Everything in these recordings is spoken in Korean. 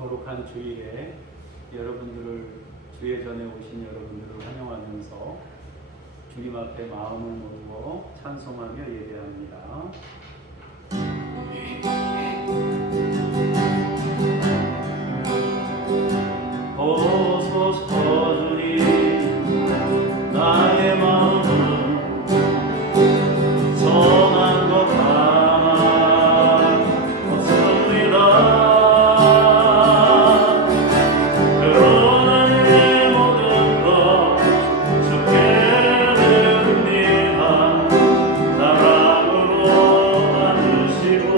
거룩한 주일에 여러분들을 주의 전에 오신 여러분들을 환영하면서 주님 앞에 마음을 모으고 찬송하며 예배합니다. 오소서 주님 나의 마음은 선한 것 하나 없습니다. 그러나 내 모든 것 주께 드립니다. 사랑으로 안으시고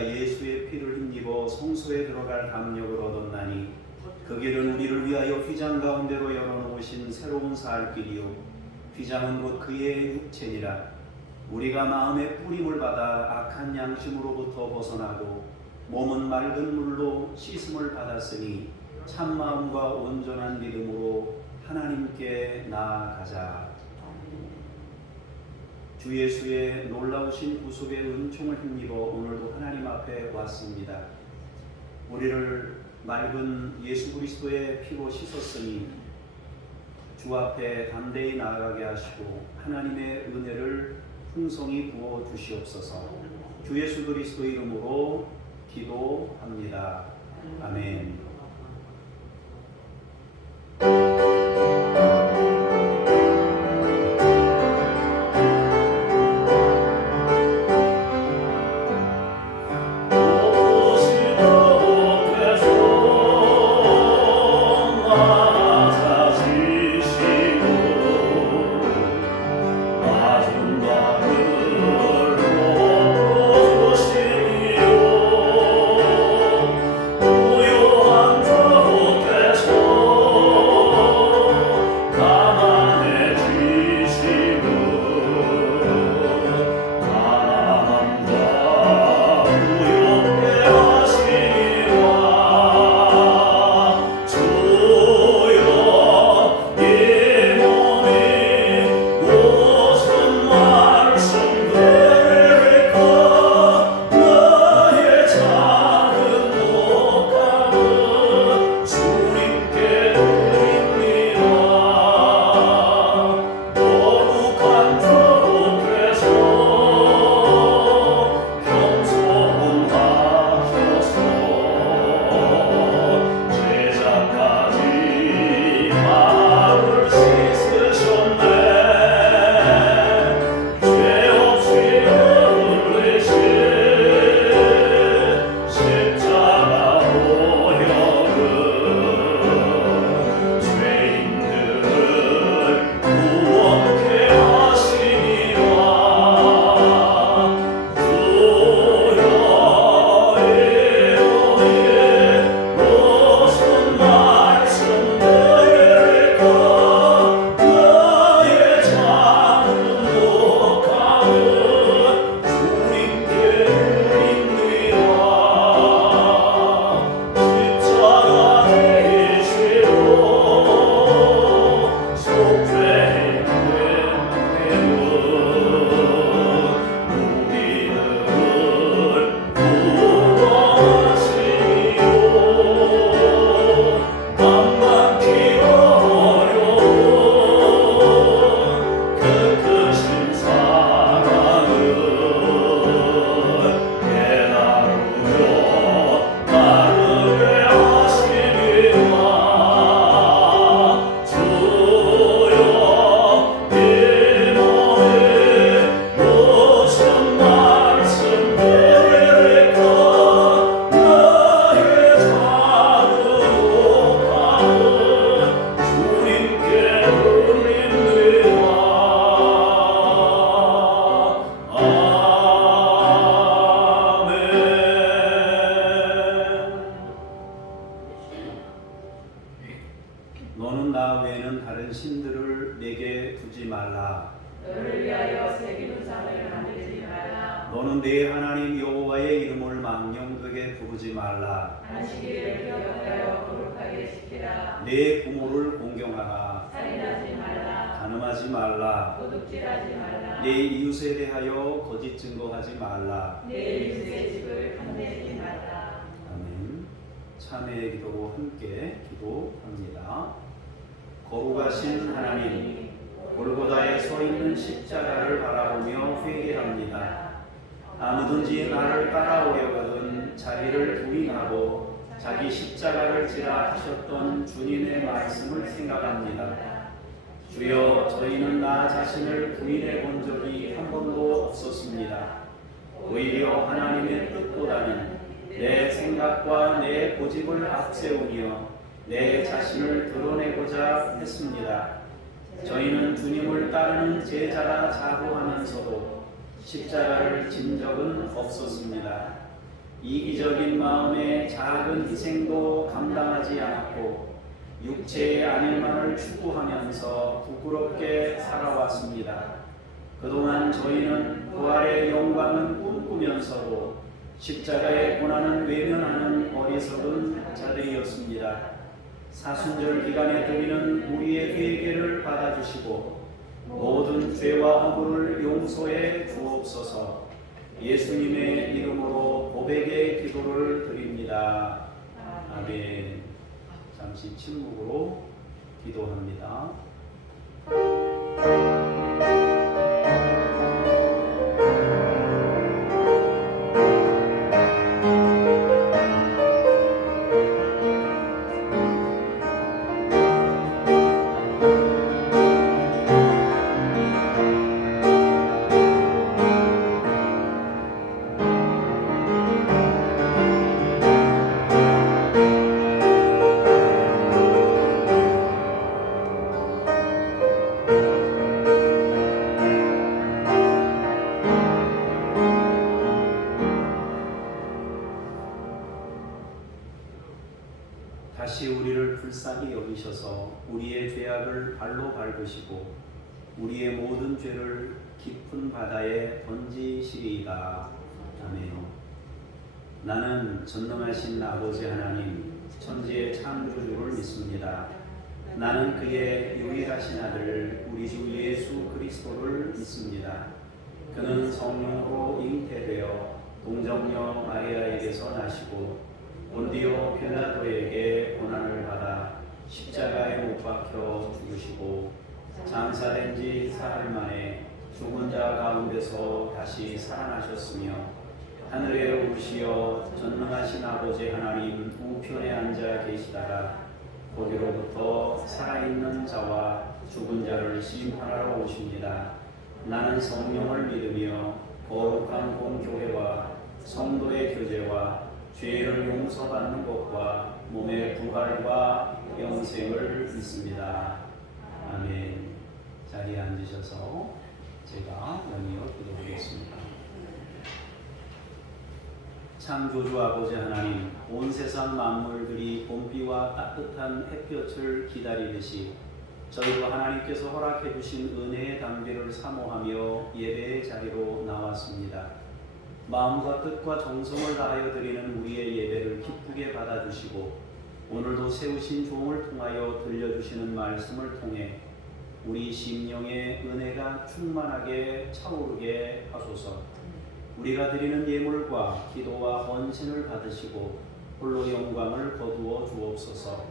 우리가 예수의 피를 힘입어 성소에 들어갈 담력을 얻었나니 그 길은 우리를 위하여 휘장 가운데로 열어놓으신 새로운 살 길이요 휘장은 곧 그의 육체니라. 우리가 마음의 뿌림을 받아 악한 양심으로부터 벗어나고 몸은 맑은 물로 씻음을 받았으니 참마음과 온전한 믿음으로 하나님께 나아가자. 주 예수의 놀라우신 구속의 은총을 힘입어 오늘도 하나님 앞에 왔습니다. 우리를 맑은 예수 그리스도의 피로 씻었으니 주 앞에 담대히 나아가게 하시고 하나님의 은혜를 풍성히 부어 주시옵소서. 주 예수 그리스도 이름으로 기도합니다. 아멘. 너는 나 외에는 다른 신들을 내게 두지 말라. 너를 위하여 새긴 우상을 만들지 말라. 너는 네 하나님 여호와의 이름을 망령되게 부르지 말라. 안식일을 기억하여 거룩하게 지키라. 네 부모를 공경하라. 살인하지 말라. 간음하지 말라. 도둑질하지 말라. 네 이웃에 대하여 거짓 증거하지 말라. 내 이웃의 집을 탐내지 말라. 아멘. 참회의 기도로 함께 기도합니다. 거룩하신 하나님, 골고다에 서 있는 십자가를 바라보며 회개합니다. 아무든지 나를 따라오려거든 자기를 부인하고 자기 십자가를 지라 하셨던 주님의 말씀을 생각합니다. 주여, 저희는 나 자신을 부인해 본 적이 한 번도 없었습니다. 오히려 하나님의 뜻보다는 내 생각과 내 고집을 앞세우며 내 자신을 드러내고자 했습니다. 저희는 주님을 따르는 제자라 자부하면서도 십자가를 진 적은 없었습니다. 이기적인 마음에 작은 희생도 감당하지 않았고 육체의 안일만을 추구하면서 부끄럽게 살아왔습니다. 그동안 저희는 부활의 영광은 꿈꾸면서도 십자가의 고난은 외면하는 어리석은 자들이었습니다. 사순절 기간에 드리는 우리의 회개를 받아주시고 모든 죄와 허물을 용서해 주옵소서. 예수님의 이름으로 고백의 기도를 드립니다. 아멘. 잠시 침묵으로 기도합니다. 다시 우리를 불쌍히 여기셔서 우리의 죄악을 발로 밟으시고 우리의 모든 죄를 깊은 바다에 던지시리이다. 아멘. 나는 전능하신 아버지 하나님 천지의 창조주를 믿습니다. 나는 그의 유일하신 아들 우리 주 예수 그리스도를 믿습니다. 그는 성령으로 잉태되어 동정녀 마리아에게서 나시고 본디오 빌라도에게 고난을 받아 십자가에 못 박혀 죽으시고 장사된 지 사흘 만에 죽은 자 가운데서 다시 살아나셨으며 하늘에 오르시어 전능하신 아버지 하나님 우편에 앉아 계시다가 거기로부터 살아있는 자와 죽은 자를 심판하러 오십니다. 나는 성령을 믿으며 거룩한 공교회와 성도의 교제와 죄를 용서받는 것과 몸의 부활과 영생을 믿습니다. 아멘. 자리에 앉으셔서 제가 연이어 기도하겠습니다. 창조주 아버지 하나님, 온 세상 만물들이 봄비와 따뜻한 햇볕을 기다리듯이 저희도 하나님께서 허락해 주신 은혜의 담비를 사모하며 예배의 자리로 나왔습니다. 마음과 뜻과 정성을 다하여 드리는 우리의 예배를 기쁘게 받아주시고 오늘도 세우신 종을 통하여 들려주시는 말씀을 통해 우리 심령의 은혜가 충만하게 차오르게 하소서. 우리가 드리는 예물과 기도와 헌신을 받으시고 홀로 영광을 거두어 주옵소서.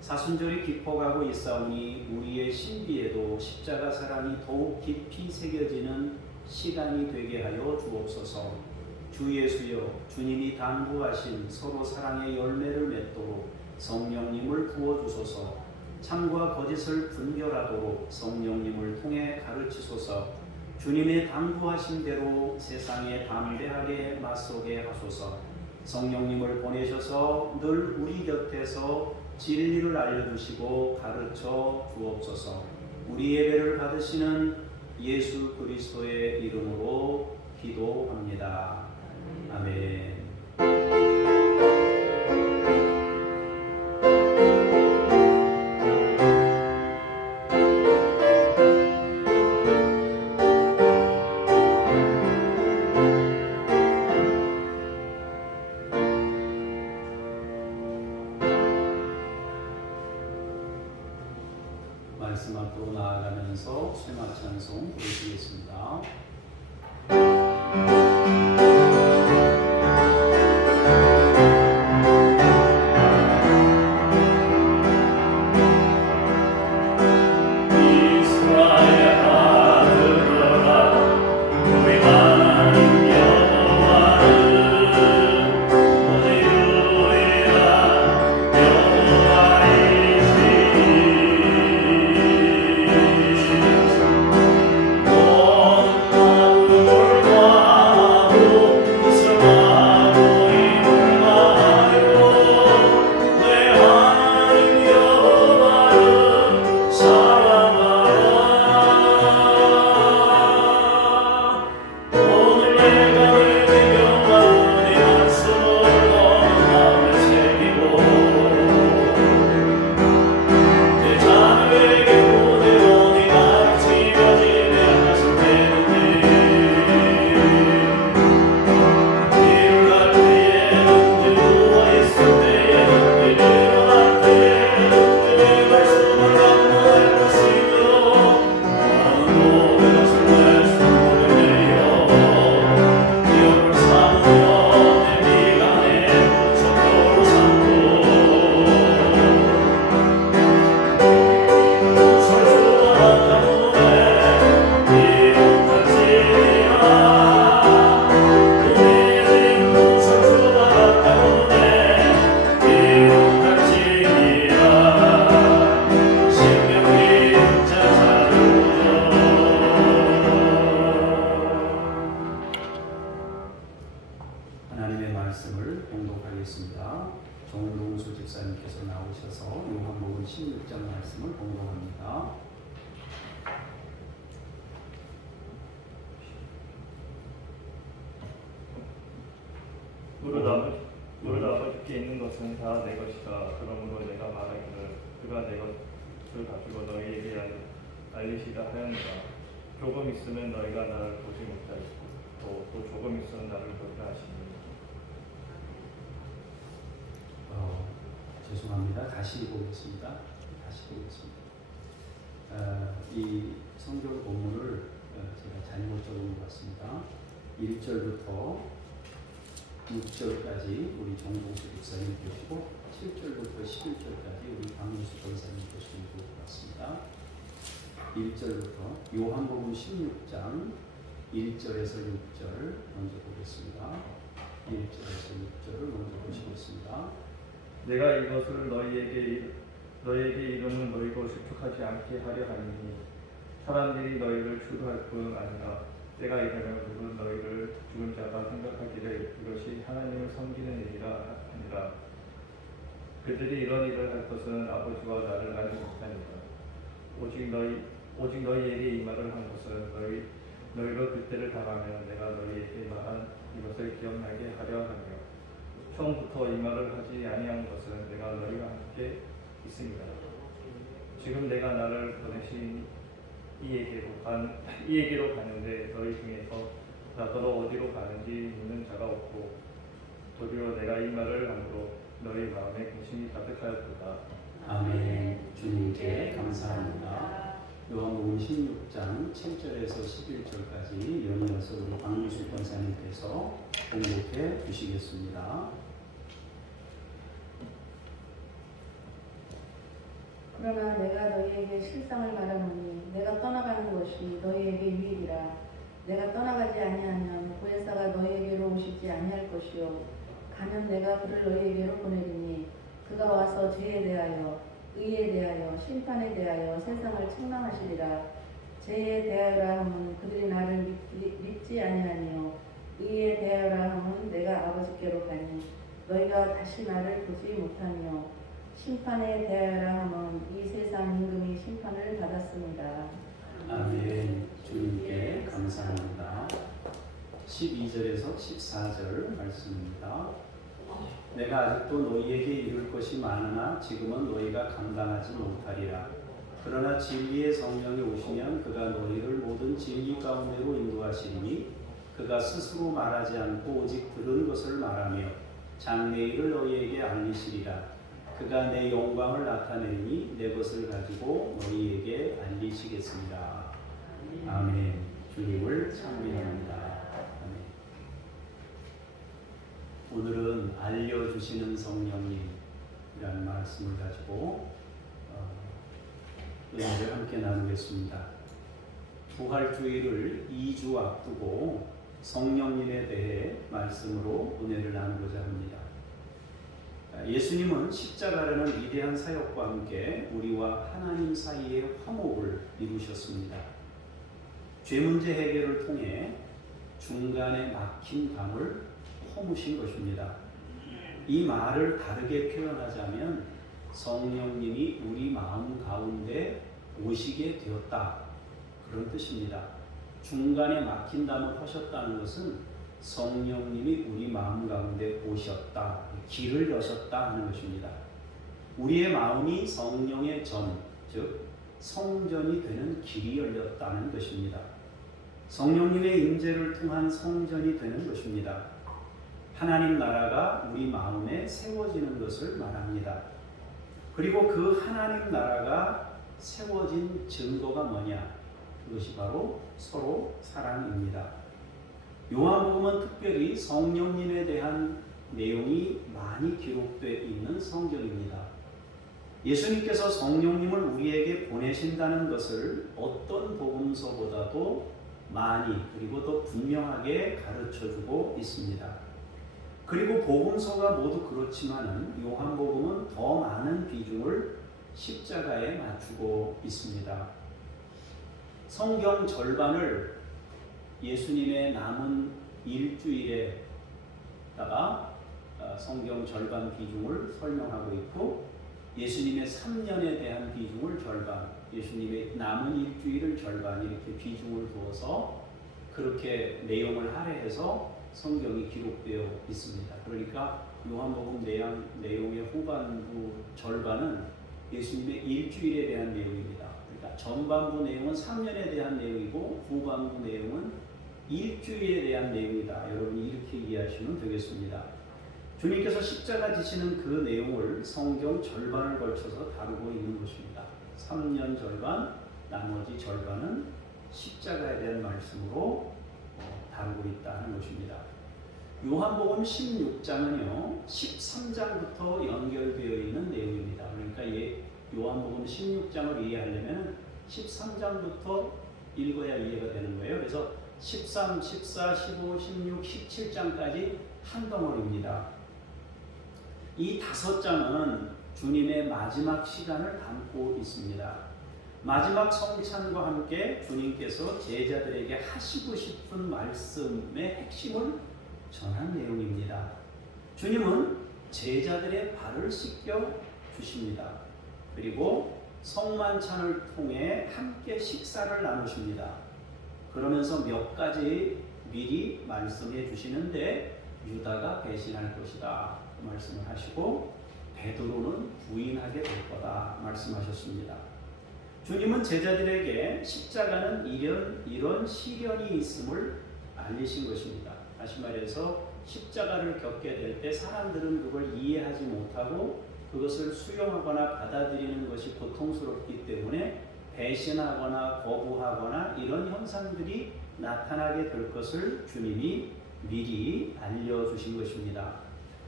사순절이 깊어가고 있사오니 우리의 신비에도 십자가 사랑이 더욱 깊이 새겨지는 시간이 되게 하여 주옵소서. 주 예수여, 주님이 당부하신 서로 사랑의 열매를 맺도록 성령님을 부어주소서. 참과 거짓을 분별하도록 성령님을 통해 가르치소서. 주님의 당부하신 대로 세상에 담대하게 맞서게 하소서. 성령님을 보내셔서 늘 우리 곁에서 진리를 알려주시고 가르쳐 주옵소서. 우리 예배를 받으시는 예수 그리스도의 이름으로 기도합니다. 아멘. 말씀 앞으로 나아가면서 쇠막 찬송 부르시겠습니다. Oh 봉독하겠습니다. 정동수 집사님께서 나오셔서 요한복음 16장 말씀을 봉독합니다. 무릇 아버지께 있는 것은 다 내 것이다. 그러므로 내가 말하기를 그가 내 것을 가지고 너희에게 알리시라 하였노라. 조금 있으면 너희가 나를 보지 못하겠고 또 조금 있으면 나를 보리라 하시니. 죄송합니다. 다시 보겠습니다. 이 성경 본문을 제가 잘못 적은 것 같습니다. 1절부터 6절까지 우리 정동수 목사님 보시고 7절부터 11절까지 우리 강민수 권사님 보시면 좋을 것 같습니다. 1절부터 요한복음 16장 1절에서 6절 먼저 보겠습니다. 1절에서 6절을 먼저 보시겠습니다. 내가 이것을 너희에게 이름은 너희가 실족하지 않게 하려 하니 사람들이 너희를 추도할 뿐 아니라 때가 이르면 누군 너희를 죽은 자가 생각하기를 이것이 하나님을 섬기는 일이라 하니라. 그들이 이런 일을 할 것은 아버지와 나를 알지 못하니라. 오직 너희에게 이 말을 한 것은 너희가 그때를 당하면 내가 너희에게 말한 이것을 기억나게 하려 하며 처음부터 이 말을 하지 아니한 것은 내가 너희와 함께 있습니다. 지금 내가 나를 보내신 이에게로 가는데 너희 중에서 나더러 어디로 가는지 묻는 자가 없고 도리어 내가 이 말을 함으로 너희 마음에 근심이 가득하였도다. 아멘. 주님께 감사합니다. 요한복음 16장 7절에서 11절까지 연이어서 우리 강민수 권사님께서 봉독해 주시겠습니다. 그러나 내가 너희에게 실상을 말하노니 내가 떠나가는 것이 너희에게 유익이라. 내가 떠나가지 아니하면 보혜사가 너희에게로 오시지 아니할 것이요 가면 내가 그를 너희에게로 보내리니 그가 와서 죄에 대하여 의에 대하여 심판에 대하여 세상을 책망하시리라. 죄에 대하여라 하면 그들이 나를 믿지 아니하니요 의에 대하여라 하면 내가 아버지께로 가니 너희가 다시 나를 보지 못하며 심판에 대하여라 하면 이 세상 임금이 심판을 받았습니다. 아멘. 주님께 감사합니다. 12절에서 14절 말씀입니다. 내가 아직도 너희에게 이룰 것이 많으나 지금은 너희가 감당하지 못하리라. 그러나 진리의 성령이 오시면 그가 너희를 모든 진리 가운데로 인도하시니 그가 스스로 말하지 않고 오직 들은 것을 말하며 장래일을 너희에게 알리시리라. 그가 내 영광을 나타내니 내 것을 가지고 너희에게 알리시겠습니다. 아멘. 주님을 찬미합니다. 아멘. 오늘은 알려주시는 성령님이라는 말씀을 가지고 은혜를 함께 나누겠습니다. 부활주의를 2주 앞두고 성령님에 대해 말씀으로 은혜를 나누고자 합니다. 예수님은 십자가라는 위대한 사역과 함께 우리와 하나님 사이의 화목을 이루셨습니다. 죄 문제 해결을 통해 중간에 막힌 담을 허무신 것입니다. 이 말을 다르게 표현하자면 성령님이 우리 마음 가운데 오시게 되었다, 그런 뜻입니다. 중간에 막힌 담을 허셨다는 것은 성령님이 우리 마음 가운데 오셨다, 길을 여셨다 하는 것입니다. 우리의 마음이 성령의 전, 즉 성전이 되는 길이 열렸다는 것입니다. 성령님의 임재를 통한 성전이 되는 것입니다. 하나님 나라가 우리 마음에 세워지는 것을 말합니다. 그리고 그 하나님 나라가 세워진 증거가 뭐냐? 그것이 바로 서로 사랑입니다. 요한복음은 특별히 성령님에 대한 내용이 많이 기록되어 있는 성경입니다. 예수님께서 성령님을 우리에게 보내신다는 것을 어떤 복음서보다도 많이 그리고 더 분명하게 가르쳐주고 있습니다. 그리고 복음서가 모두 그렇지만은 요한복음은 더 많은 비중을 십자가에 맞추고 있습니다. 성경 절반을 예수님의 남은 일주일에다가 성경 절반 비중을 설명하고 있고 예수님의 3년에 대한 비중을 절반, 예수님의 남은 일주일을 절반 이렇게 비중을 두어서 그렇게 내용을 할애해서 성경이 기록되어 있습니다. 그러니까 요한복음 내용의 후반부 절반은 예수님의 일주일에 대한 내용입니다. 그러니까 전반부 내용은 3년에 대한 내용이고 후반부 내용은 일주일에 대한 내용이다. 여러분이 이렇게 이해하시면 되겠습니다. 주님께서 십자가 지시는 그 내용을 성경 절반을 걸쳐서 다루고 있는 것입니다. 3년 절반, 나머지 절반은 십자가에 대한 말씀으로 다루고 있다는 것입니다. 요한복음 16장은요 13장부터 연결되어 있는 내용입니다. 그러니까 요한복음 16장을 이해하려면 13장부터 읽어야 이해가 되는 거예요. 그래서 13, 14, 15, 16, 17장까지 한 덩어리입니다. 이 5장은 주님의 마지막 시간을 담고 있습니다. 마지막 성찬과 함께 주님께서 제자들에게 하시고 싶은 말씀의 핵심을 전한 내용입니다. 주님은 제자들의 발을 씻겨 주십니다. 그리고 성만찬을 통해 함께 식사를 나누십니다. 그러면서 몇 가지 미리 말씀해 주시는데 유다가 배신할 것이다 그 말씀을 하시고 베드로는 부인하게 될 거다 말씀하셨습니다. 주님은 제자들에게 십자가는 이런 시련이 있음을 알리신 것입니다. 다시 말해서 십자가를 겪게 될 때 사람들은 그걸 이해하지 못하고 그것을 수용하거나 받아들이는 것이 고통스럽기 때문에 배신하거나 거부하거나 이런 현상들이 나타나게 될 것을 주님이 미리 알려주신 것입니다.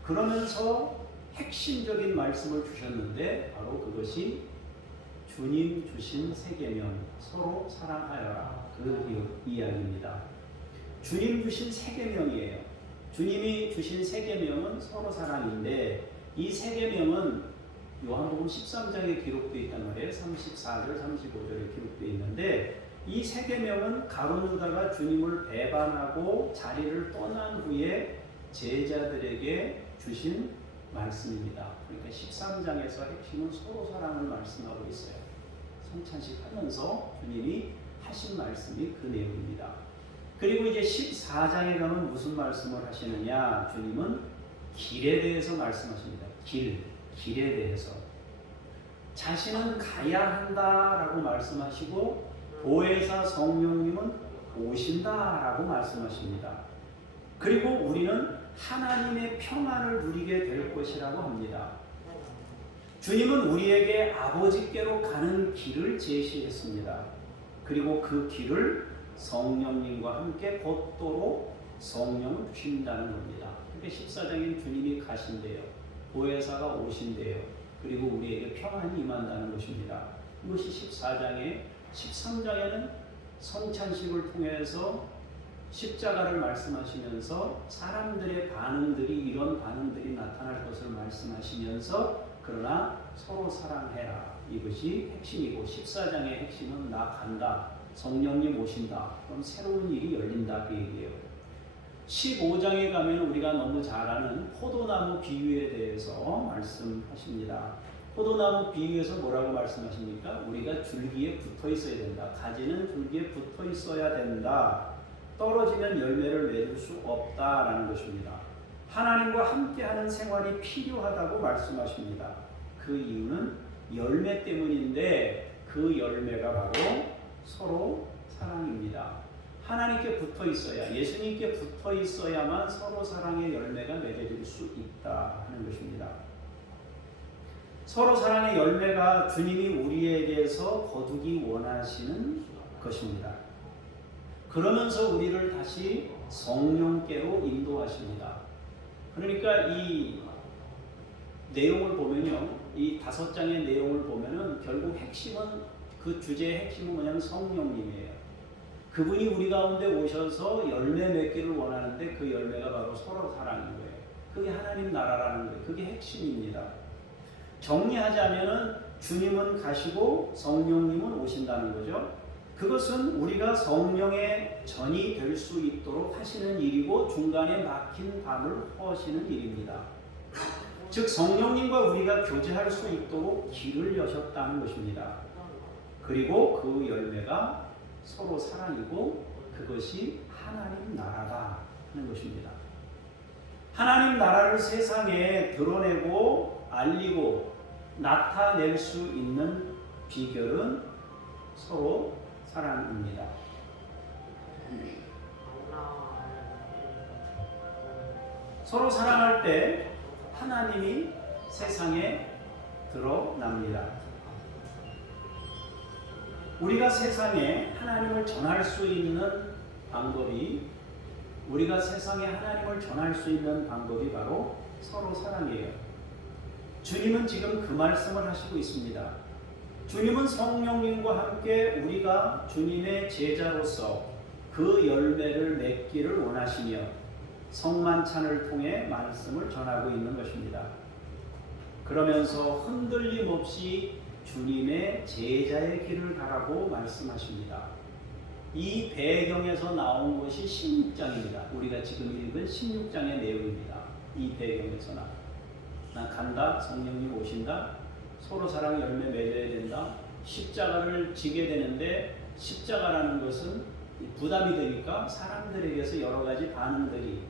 그러면서 핵심적인 말씀을 주셨는데 바로 그것이 주님 주신 세 계명 서로 사랑하여라 그 이야기입니다. 주님 주신 세 계명이에요. 주님이 주신 세 계명은 서로 사랑인데 이 세 계명은 요한복음 13장에 기록되어 있단 말이에요. 34절, 35절에 기록되어 있는데 이 세 계명은 가룟 유다가 주님을 배반하고 자리를 떠난 후에 제자들에게 주신 말씀입니다. 그러니까 13장에서 핵심은 서로 사랑을 말씀하고 있어요. 성찬식 하면서 주님이 하신 말씀이 그 내용입니다. 그리고 이제 14장에 가면 무슨 말씀을 하시느냐? 주님은 길에 대해서 말씀하십니다. 길에 대해서. 자신은 가야 한다라고 말씀하시고 보혜사 성령님은 오신다라고 말씀하십니다. 그리고 우리는 하나님의 평안을 누리게 될 것이라고 합니다. 주님은 우리에게 아버지께로 가는 길을 제시했습니다. 그리고 그 길을 성령님과 함께 곧도로 성령을 주신다는 겁니다. 그러니까 14장에 주님이 가신대요. 보혜사가 오신대요. 그리고 우리에게 평안이 임한다는 것입니다. 이것이 14장에 13장에는 성찬식을 통해서 십자가를 말씀하시면서 사람들의 반응들이 이런 반응들이 나타날 것을 말씀하시면서 그러나 서로 사랑해라. 이것이 핵심이고 14장의 핵심은 나 간다. 성령님 오신다. 그럼 새로운 일이 열린다. 그 얘기예요. 15장에 가면 우리가 너무 잘 아는 포도나무 비유에 대해서 말씀하십니다. 포도나무 비유에서 뭐라고 말씀하십니까? 우리가 줄기에 붙어 있어야 된다. 가지는 줄기에 붙어 있어야 된다. 떨어지면 열매를 맺을 수 없다라는 것입니다. 하나님과 함께하는 생활이 필요하다고 말씀하십니다. 그 이유는 열매 때문인데 그 열매가 바로 서로 사랑입니다. 하나님께 붙어 있어야, 예수님께 붙어 있어야만 서로 사랑의 열매가 맺어질 수 있다 하는 것입니다. 서로 사랑의 열매가 주님이 우리에게서 거두기 원하시는 것입니다. 그러면서 우리를 다시 성령께로 인도하십니다. 그러니까 이 내용을 보면요, 이 5장의 내용을 보면은 결국 핵심은 그 주제의 핵심은 뭐냐면 성령님이에요. 그분이 우리 가운데 오셔서 열매 맺기를 원하는데 그 열매가 바로 서로 사랑인 거예요. 그게 하나님 나라라는 거예요. 그게 핵심입니다. 정리하자면은 주님은 가시고 성령님은 오신다는 거죠. 그것은 우리가 성령의 전이 될 수 있도록 하시는 일이고 중간에 막힌 담을 허시는 일입니다. 즉 성령님과 우리가 교제할 수 있도록 길을 여셨다는 것입니다. 그리고 그 열매가 서로 사랑이고 그것이 하나님 나라다 하는 것입니다. 하나님 나라를 세상에 드러내고 알리고 나타낼 수 있는 비결은 서로 사랑입니다. 서로 사랑할 때 하나님이 세상에 드러납니다. 우리가 세상에 하나님을 전할 수 있는 방법이 바로 서로 사랑이에요. 주님은 지금 그 말씀을 하시고 있습니다. 주님은 성령님과 함께 우리가 주님의 제자로서 그 열매를 맺기를 원하시며 성만찬을 통해 말씀을 전하고 있는 것입니다. 그러면서 흔들림 없이 주님의 제자의 길을 가라고 말씀하십니다. 이 배경에서 나온 것이 16장입니다. 우리가 지금 읽은 16장의 내용입니다. 이 배경에서 나 간다, 성령님 오신다, 서로 사랑 열매 맺어야 된다, 십자가를 지게 되는데 십자가라는 것은 부담이 되니까 사람들에게서 여러 가지 반응들이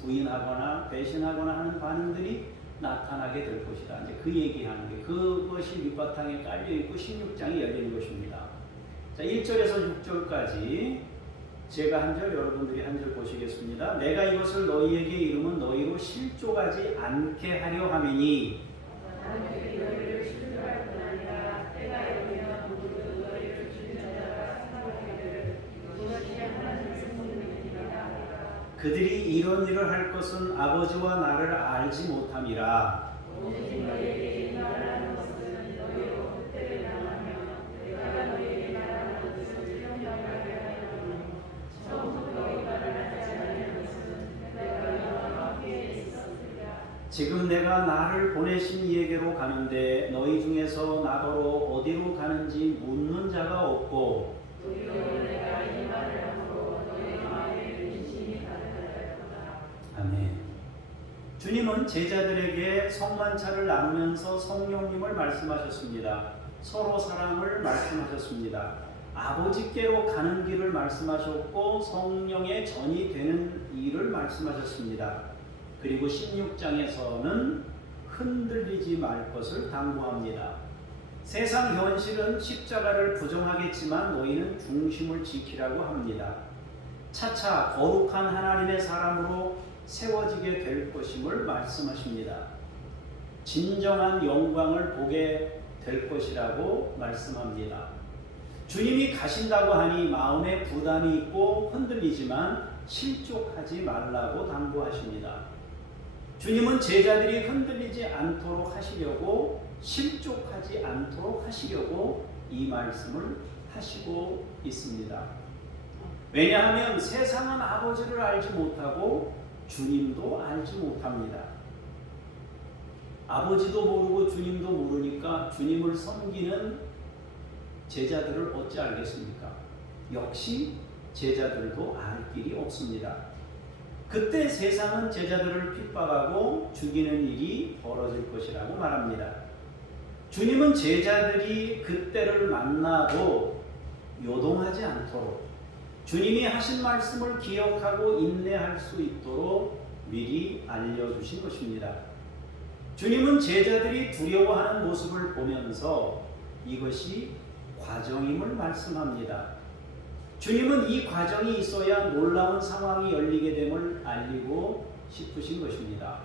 부인하거나 배신하거나 하는 반응들이 나타나게 될 것이다. 이제 그 얘기하는 게 그것이 밑바탕에 깔려 있고 16장이 열리는 것입니다. 자, 1절에서 6절까지 제가 한 절, 여러분들이 한 절 보시겠습니다. 내가 이것을 너희에게 이루면 너희로 실족하지 않게 하려 함이니 그들이 이런 일을 할 것은 아버지와 나를 알지 못함이라. 지금 내가 나를 보내신 이에게로 가는데 너희 중에서 나더러 어디로 가는지 묻는 자가 없고 아멘. 주님은 제자들에게 성만찬을 나누면서 성령님을 말씀하셨습니다. 서로 사랑을 말씀하셨습니다. 아버지께로 가는 길을 말씀하셨고 성령의 전이 되는 일을 말씀하셨습니다. 그리고 16장에서는 흔들리지 말 것을 당부합니다. 세상 현실은 십자가를 부정하겠지만 너희는 중심을 지키라고 합니다. 차차 거룩한 하나님의 사람으로 세워지게 될 것임을 말씀하십니다. 진정한 영광을 보게 될 것이라고 말씀합니다. 주님이 가신다고 하니 마음에 부담이 있고 흔들리지만 실족하지 말라고 당부하십니다. 주님은 제자들이 흔들리지 않도록 하시려고 실족하지 않도록 하시려고 이 말씀을 하시고 있습니다. 왜냐하면 세상은 아버지를 알지 못하고 주님도 알지 못합니다. 아버지도 모르고 주님도 모르니까 주님을 섬기는 제자들을 어찌 알겠습니까? 역시 제자들도 알 길이 없습니다. 그때 세상은 제자들을 핍박하고 죽이는 일이 벌어질 것이라고 말합니다. 주님은 제자들이 그때를 만나도 요동하지 않도록 주님이 하신 말씀을 기억하고 인내할 수 있도록 미리 알려주신 것입니다. 주님은 제자들이 두려워하는 모습을 보면서 이것이 과정임을 말씀합니다. 주님은 이 과정이 있어야 놀라운 상황이 열리게 됨을 알리고 싶으신 것입니다.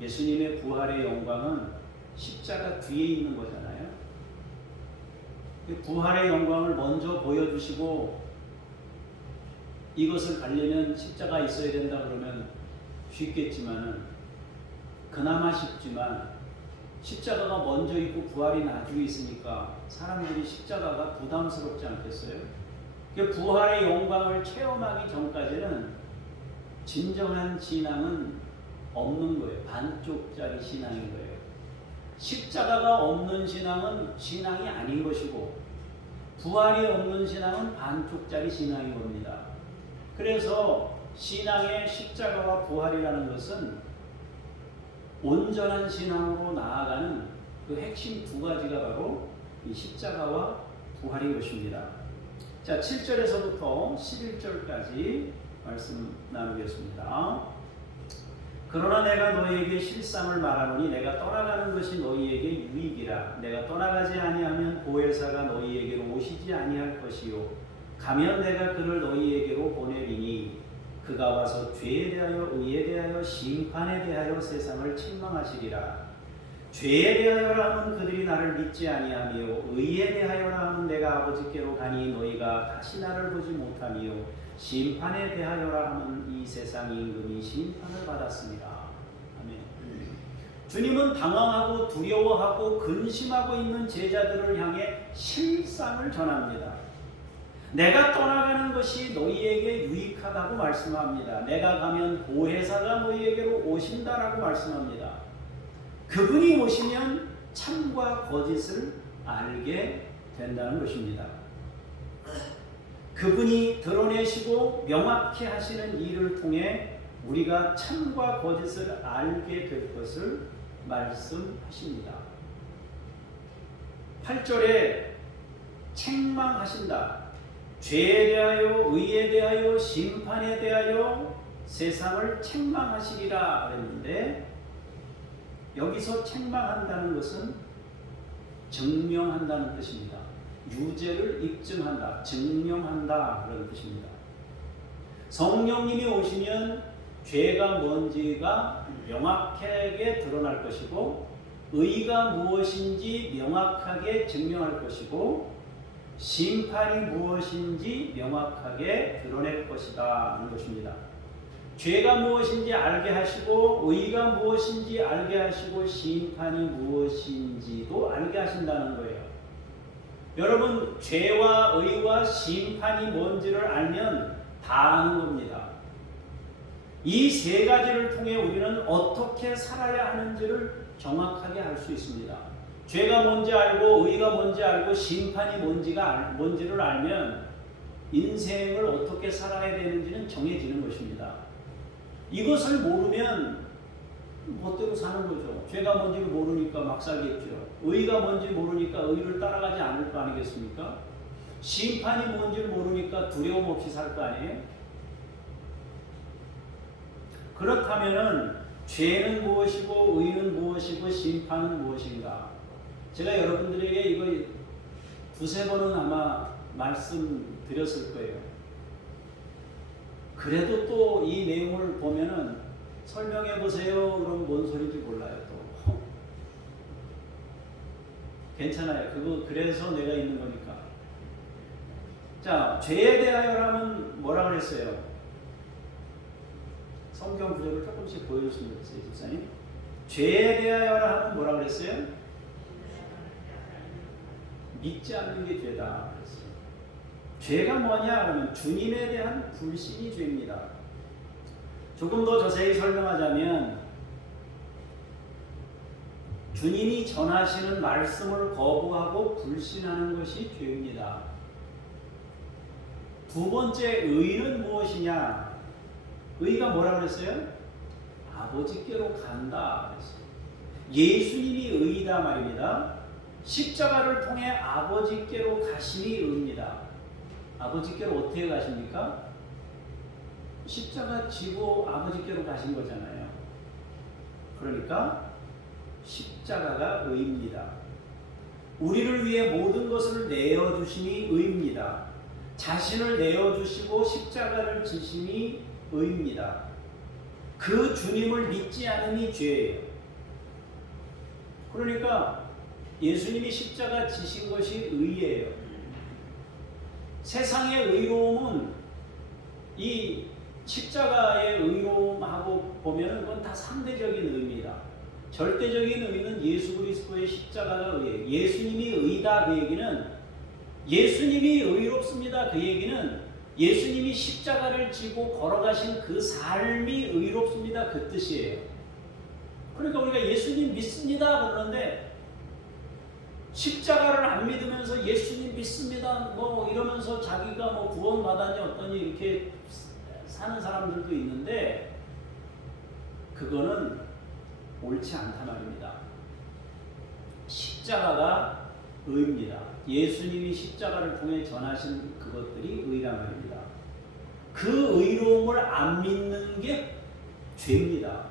예수님의 부활의 영광은 십자가 뒤에 있는 거잖아요. 부활의 영광을 먼저 보여주시고 이것을 가려면 십자가 있어야 된다 그러면 쉽겠지만은 그나마 쉽지만 십자가가 먼저 있고 부활이 나중에 있으니까 사람들이 십자가가 부담스럽지 않겠어요? 부활의 영광을 체험하기 전까지는 진정한 신앙은 없는 거예요. 반쪽짜리 신앙인 거예요. 십자가가 없는 신앙은 신앙이 아닌 것이고 부활이 없는 신앙은 반쪽짜리 신앙인 겁니다. 그래서 신앙의 십자가와 부활이라는 것은 온전한 신앙으로 나아가는 그 핵심 두 가지가 바로 이 십자가와 부활인 것입니다. 자, 7절에서부터 11절까지 말씀 나누겠습니다. 그러나 내가 너희에게 실상을 말하노니 내가 떠나가는 것이 너희에게 유익이라. 내가 떠나가지 아니하면 보혜사가 너희에게로 오시지 아니할 것이요 가면 내가 그를 너희에게로 보내리니 그가 와서 죄에 대하여 의에 대하여 심판에 대하여 세상을 책망하시리라. 죄에 대하여라 하면 그들이 나를 믿지 아니하며 의에 대하여라 하면 내가 아버지께로 가니 너희가 다시 나를 보지 못하며 심판에 대하여라 하면 이 세상 임금이 심판을 받았습니다. 아멘. 주님은 당황하고 두려워하고 근심하고 있는 제자들을 향해 실상을 전합니다. 내가 떠나가는 것이 너희에게 유익하다고 말씀합니다. 내가 가면 보혜사가 너희에게로 오신다라고 말씀합니다. 그분이 오시면 참과 거짓을 알게 된다는 것입니다. 그분이 드러내시고 명확히 하시는 일을 통해 우리가 참과 거짓을 알게 될 것을 말씀하십니다. 8절에 책망하신다. 죄에 대하여 의에 대하여 심판에 대하여 세상을 책망하시리라 그랬는데 여기서 책망한다는 것은 증명한다는 뜻입니다. 유죄를 입증한다, 증명한다 그런 뜻입니다. 성령님이 오시면 죄가 뭔지가 명확하게 드러날 것이고 의가 무엇인지 명확하게 증명할 것이고 심판이 무엇인지 명확하게 드러낼 것이다 하는 것입니다. 죄가 무엇인지 알게 하시고 의가 무엇인지 알게 하시고 심판이 무엇인지도 알게 하신다는 거예요. 여러분, 죄와 의와 심판이 뭔지를 알면 다 아는 겁니다. 이 세 가지를 통해 우리는 어떻게 살아야 하는지를 정확하게 알 수 있습니다. 죄가 뭔지 알고 의가 뭔지 알고 심판이 뭔지를 알면 인생을 어떻게 살아야 되는지는 정해지는 것입니다. 이것을 모르면 멋대로 사는 거죠. 죄가 뭔지를 모르니까 막 살겠죠. 의가 뭔지 모르니까 의를 따라가지 않을 거 아니겠습니까? 심판이 뭔지를 모르니까 두려움 없이 살 거 아니에요? 그렇다면은 죄는 무엇이고 의는 무엇이고 심판은 무엇인가? 제가 여러분들에게 이거 두세 번은 아마 말씀드렸을 거예요. 그래도 또 이 내용을 보면은 설명해 보세요. 그럼 뭔 소리인지 몰라요. 또 괜찮아요. 그래서 내가 있는 거니까. 자, 죄에 대하여라면 뭐라 그랬어요? 성경 구절을 조금씩 보여줬으면 좋겠어요, 집사님. 죄에 대하여라 하면 뭐라 그랬어요? 믿지 않는 게 죄다 그랬어요. 죄가 뭐냐 그러면 주님에 대한 불신이 죄입니다. 조금 더 자세히 설명하자면 주님이 전하시는 말씀을 거부하고 불신하는 것이 죄입니다. 두 번째, 의는 무엇이냐? 의가 뭐라 그랬어요? 아버지께로 간다 그랬어요. 예수님이 의이다 말입니다. 십자가를 통해 아버지께로 가심이 의입니다. 아버지께로 어떻게 가십니까? 십자가 지고 아버지께로 가신 거잖아요. 그러니까 십자가가 의입니다. 우리를 위해 모든 것을 내어주심이 의입니다. 자신을 내어주시고 십자가를 지심이 의입니다. 그 주님을 믿지 않음이 죄예요. 그러니까 예수님이 십자가 지신 것이 의예요. 세상의 의로움은 이 십자가의 의로움하고 보면 그건 다 상대적인 의미입니다. 절대적인 의미는 예수 그리스도의 십자가가 의예요. 예수님이 의다 그 얘기는 예수님이 의롭습니다. 그 얘기는 예수님이 십자가를 지고 걸어가신 그 삶이 의롭습니다. 그 뜻이에요. 그러니까 우리가 예수님 믿습니다 그러는데 십자가를 안 믿으면서 예수님 믿습니다 뭐 이러면서 자기가 뭐 구원 받았니 어떠니 이렇게 사는 사람들도 있는데 그거는 옳지 않단 말입니다. 십자가가 의입니다. 예수님이 십자가를 통해 전하신 그것들이 의란 말입니다. 그 의로움을 안 믿는 게 죄입니다.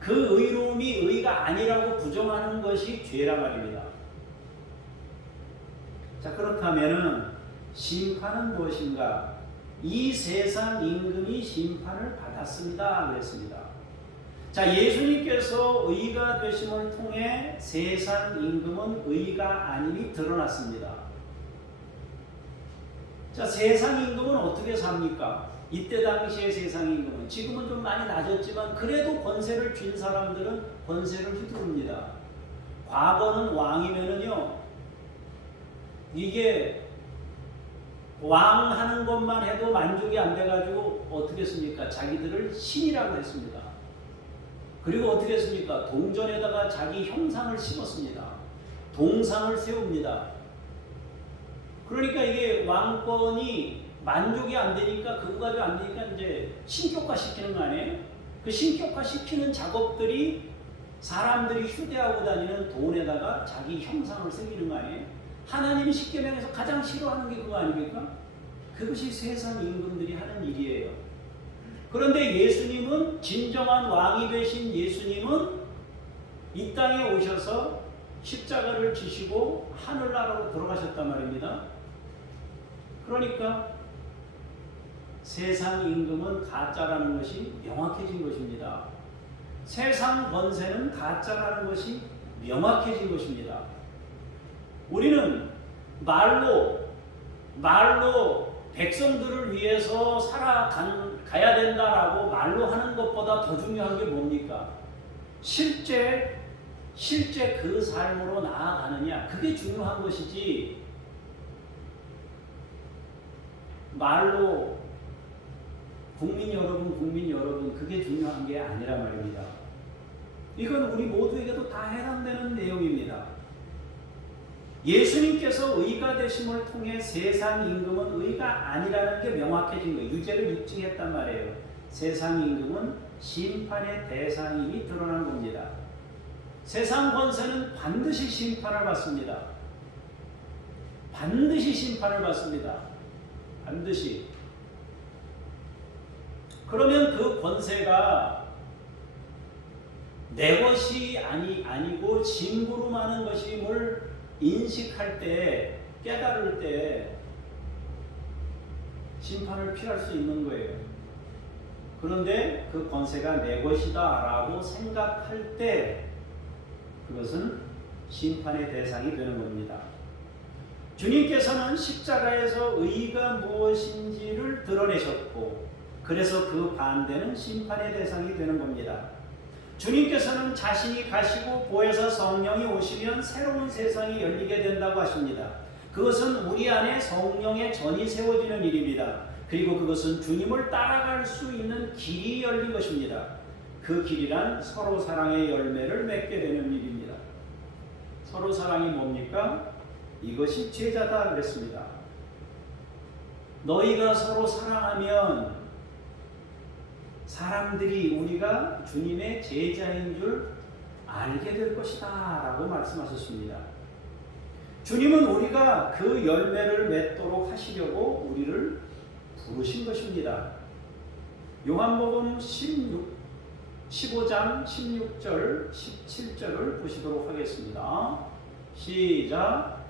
그 의로움이 의가 아니라고 부정하는 것이 죄란 말입니다. 자, 그렇다면 심판은 무엇인가? 이 세상 임금이 심판을 받았습니다. 그랬습니다. 자, 예수님께서 의가 되심을 통해 세상 임금은 의가 아님이 드러났습니다. 자, 세상 임금은 어떻게 삽니까? 이때 당시의 세상 임금은 지금은 좀 많이 낮았지만 그래도 권세를 쥔 사람들은 권세를 휘두릅니다. 과거는 왕이면은요, 이게 왕 하는 것만 해도 만족이 안 돼가지고 어떻게 했습니까? 자기들을 신이라고 했습니다. 그리고 어떻게 했습니까? 동전에다가 자기 형상을 심었습니다. 동상을 세웁니다. 그러니까 이게 왕권이 만족이 안 되니까, 그거 가지고 안 되니까 이제 신격화 시키는 거 아니에요? 그 신격화 시키는 작업들이 사람들이 휴대하고 다니는 돈에다가 자기 형상을 새기는 거 아니에요? 하나님이 십계명에서 가장 싫어하는 게 그거 아닙니까? 그것이 세상 임금들이 하는 일이에요. 그런데 예수님은, 진정한 왕이 되신 예수님은 이 땅에 오셔서 십자가를 지시고 하늘나라로 돌아가셨단 말입니다. 그러니까 세상 임금은 가짜라는 것이 명확해진 것입니다. 세상 권세는 가짜라는 것이 명확해진 것입니다. 우리는 말로 백성들을 위해서 살아가야 된다라고 말로 하는 것보다 더 중요한 게 뭡니까? 실제 그 삶으로 나아가느냐, 그게 중요한 것이지, 말로 국민 여러분 그게 중요한 게 아니라 말입니다. 이건 우리 모두에게도 다 해당되는 내용입니다. 예수님께서 의가 되심을 통해 세상 임금은 의가 아니라는 게 명확해진 거예요. 유죄를 입증했단 말이에요. 세상 임금은 심판의 대상임이 드러난 겁니다. 세상 권세는 반드시 심판을 받습니다. 반드시 심판을 받습니다. 반드시. 그러면 그 권세가 내 것이 아니고 심부름하는 것임을 인식할 때, 깨달을 때 심판을 피할 수 있는 거예요. 그런데 그 권세가 내 것이다 라고 생각할 때 그것은 심판의 대상이 되는 겁니다. 주님께서는 십자가에서 의가 무엇인지를 드러내셨고, 그래서 그 반대는 심판의 대상이 되는 겁니다. 주님께서는 자신이 가시고 보혜사 성령이 오시면 새로운 세상이 열리게 된다고 하십니다. 그것은 우리 안에 성령의 전이 세워지는 일입니다. 그리고 그것은 주님을 따라갈 수 있는 길이 열린 것입니다. 그 길이란 서로 사랑의 열매를 맺게 되는 일입니다. 서로 사랑이 뭡니까? 이것이 제자다 그랬습니다. 너희가 서로 사랑하면 사람들이 우리가 주님의 제자인 줄 알게 될 것이다 라고 말씀하셨습니다. 주님은 우리가 그 열매를 맺도록 하시려고 우리를 부르신 것입니다. 요한복음 15장 16절 17절을 보시도록 하겠습니다. 시작.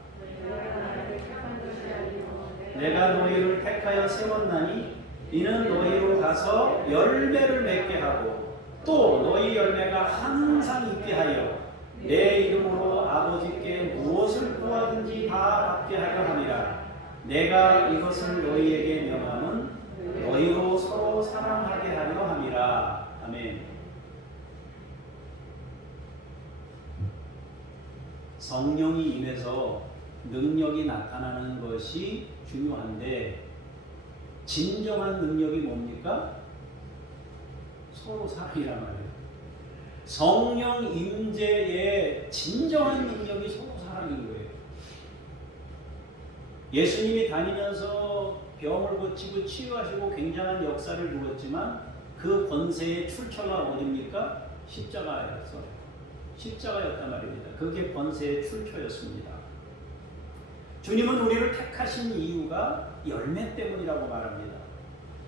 내가 너희를 택하여 세웠나니 이는 너희로 가서 열매를 맺게 하고 또 너희 열매가 항상 있게 하여 내 이름으로 아버지께 무엇을 구하든지 다 받게 하려 함이라. 내가 이것을 너희에게 명함은 너희로 서로 사랑하게 하려 함이라. 아멘. 성령이 임해서 능력이 나타나는 것이 중요한데, 진정한 능력이 뭡니까? 서로 사랑이란 말이에요. 성령 임재의 진정한 능력이 서로 사랑인 거예요. 예수님이 다니면서 병을 고치고 치유하시고 굉장한 역사를 누렸지만 그 권세의 출처가 어디입니까? 십자가였단 말입니다. 그게 번세의 출처였습니다. 주님은 우리를 택하신 이유가 열매 때문이라고 말합니다.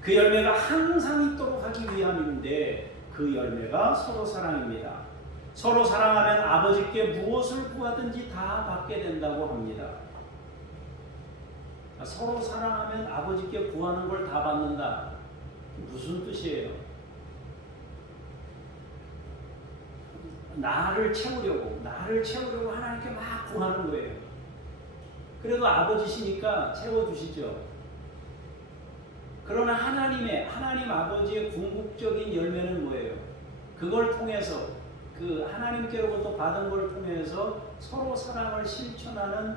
그 열매가 항상 있도록 하기 위함인데 그 열매가 서로 사랑입니다. 서로 사랑하면 아버지께 무엇을 구하든지 다 받게 된다고 합니다. 서로 사랑하면 아버지께 구하는 걸 다 받는다. 무슨 뜻이에요? 나를 채우려고 하나님께 막 구하는 거예요. 그래도 아버지시니까 채워주시죠. 그러나 하나님 아버지의 궁극적인 열매는 뭐예요? 그걸 통해서 그 하나님께로부터 받은 걸 통해서 서로 사랑을 실천하는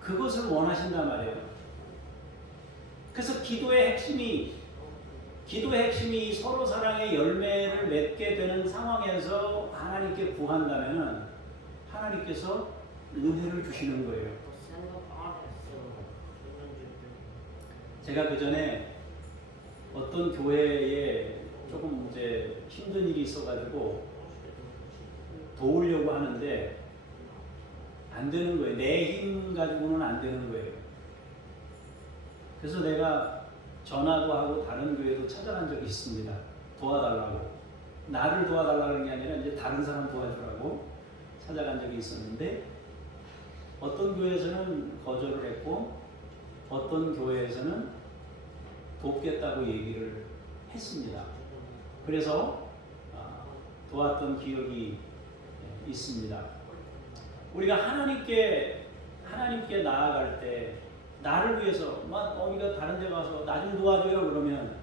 그것을 원하신단 말이에요. 그래서 기도의 핵심이 서로 사랑의 열매를 맺게 되는 상황에서 하나님께 구한다면 하나님께서 은혜를 주시는 거예요. 제가 그 전에 어떤 교회에 조금 이제 힘든 일이 있어가지고 도우려고 하는데 안 되는 거예요. 내 힘 가지고는 안 되는 거예요. 그래서 내가 전화도 하고 다른 교회도 찾아간 적이 있습니다. 도와달라고. 나를 도와달라는 게 아니라 이제 다른 사람 도와주라고 찾아간 적이 있었는데 어떤 교회에서는 거절을 했고 어떤 교회에서는 돕겠다고 얘기를 했습니다. 그래서 도왔던 기억이 있습니다. 우리가 하나님께 나아갈 때 나를 위해서 어디가 다른 데 가서 나 좀 도와줘요 그러면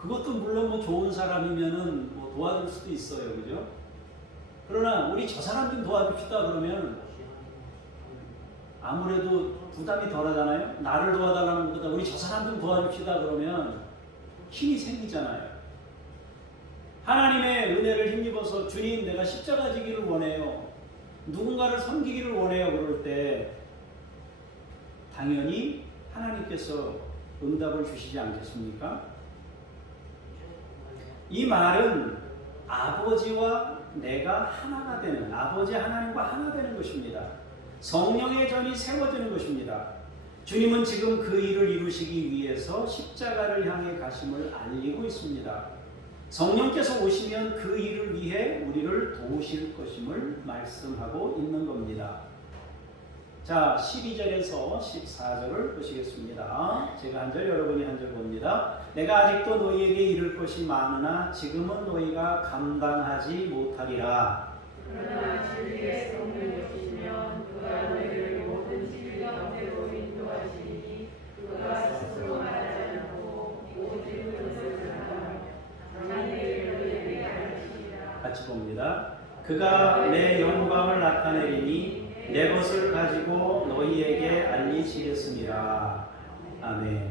그것도 물론 뭐 좋은 사람이면은 뭐 도와줄 수도 있어요. 그죠? 그러나 우리 저 사람 좀 도와줍시다 그러면 아무래도 부담이 덜 하잖아요. 나를 도와달라는 것보다 우리 저 사람 좀 도와줍시다 그러면 힘이 생기잖아요. 하나님의 은혜를 힘입어서 주님 내가 십자가 지기를 원해요. 누군가를 섬기기를 원해요. 그럴 때 당연히 하나님께서 응답을 주시지 않겠습니까? 이 말은 아버지와 내가 하나가 되는, 아버지 하나님과 하나 되는 것입니다. 성령의 전이 세워지는 것입니다. 주님은 지금 그 일을 이루시기 위해서 십자가를 향해 가심을 알리고 있습니다. 성령께서 오시면 그 일을 위해 우리를 도우실 것임을 말씀하고 있는 겁니다. 자, 12절에서 14절을 보시겠습니다. 제가 한 절, 여러분이 한 절 봅니다. 내가 아직도 너희에게 이를 것이 많으나 지금은 너희가 감당하지 못하리라. 그러나 진리의 성령이 오시면 그가 너희를 모든 진리 가운데로 인도하시니 그가 스스로 말하지 않고 오직 그것을 전하며 자기를 너희에게 알리시리라. 같이 봅니다. 그가 내 영광을 나타내리니 내 것을 가지고 너희에게 알리시겠습니다. 아멘.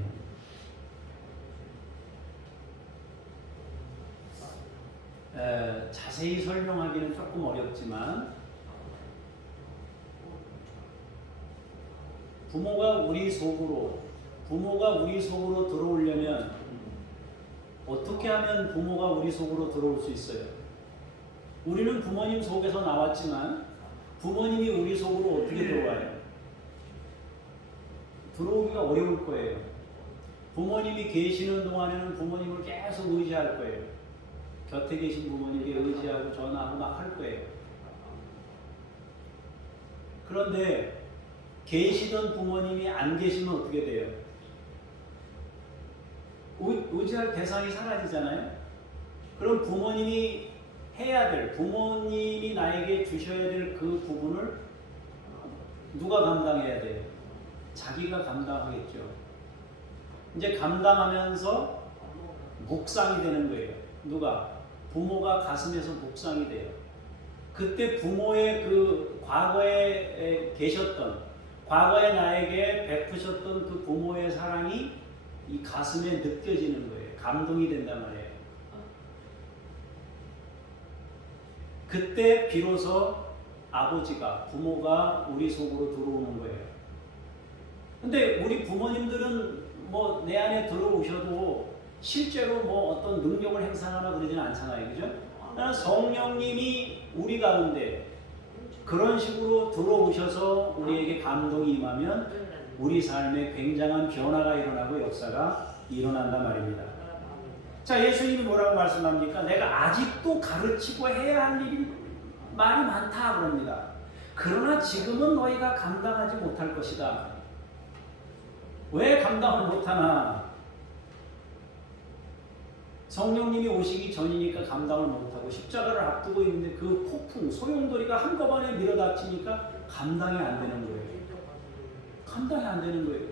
자세히 설명하기는 조금 어렵지만 부모가 우리 속으로 들어오려면 어떻게 하면 부모가 우리 속으로 들어올 수 있어요? 우리는 부모님 속에서 나왔지만 부모님이 우리 속으로 어떻게 들어와요? 들어오기가 어려울 거예요. 부모님이 계시는 동안에는 부모님을 계속 의지할 거예요. 곁에 계신 부모님께 의지하고 전화하고 막 할 거예요. 그런데 계시던 부모님이 안 계시면 어떻게 돼요? 의지할 대상이 사라지잖아요. 그럼 부모님이 해야 될, 부모님이 나에게 주셔야 될 그 부분을 누가 감당해야 돼요? 자기가 감당하겠죠. 이제 감당하면서 묵상이 되는 거예요. 누가? 부모가 가슴에서 묵상이 돼요. 그때 부모의 그 과거에 계셨던, 과거에 나에게 베푸셨던 그 부모의 사랑이 이 가슴에 느껴지는 거예요. 감동이 된단 말이에요. 그때 비로소 아버지가, 부모가 우리 속으로 들어오는 거예요. 근데 우리 부모님들은 뭐 내 안에 들어오셔도 실제로 뭐 어떤 능력을 행사하거나 그러지는 않잖아요. 그죠? 성령님이 우리 가운데 그런 식으로 들어오셔서 우리에게 감동이 임하면 우리 삶에 굉장한 변화가 일어나고 역사가 일어난단 말입니다. 자, 예수님이 뭐라고 말씀합니까? 내가 아직도 가르치고 해야 할 일이 말이 많다 그럽니다. 그러나 지금은 너희가 감당하지 못할 것이다. 왜 감당을 못하나? 성령님이 오시기 전이니까 감당을 못하고 십자가를 앞두고 있는데 그 폭풍, 소용돌이가 한꺼번에 밀어닥치니까 감당이 안 되는 거예요. 감당이 안 되는 거예요.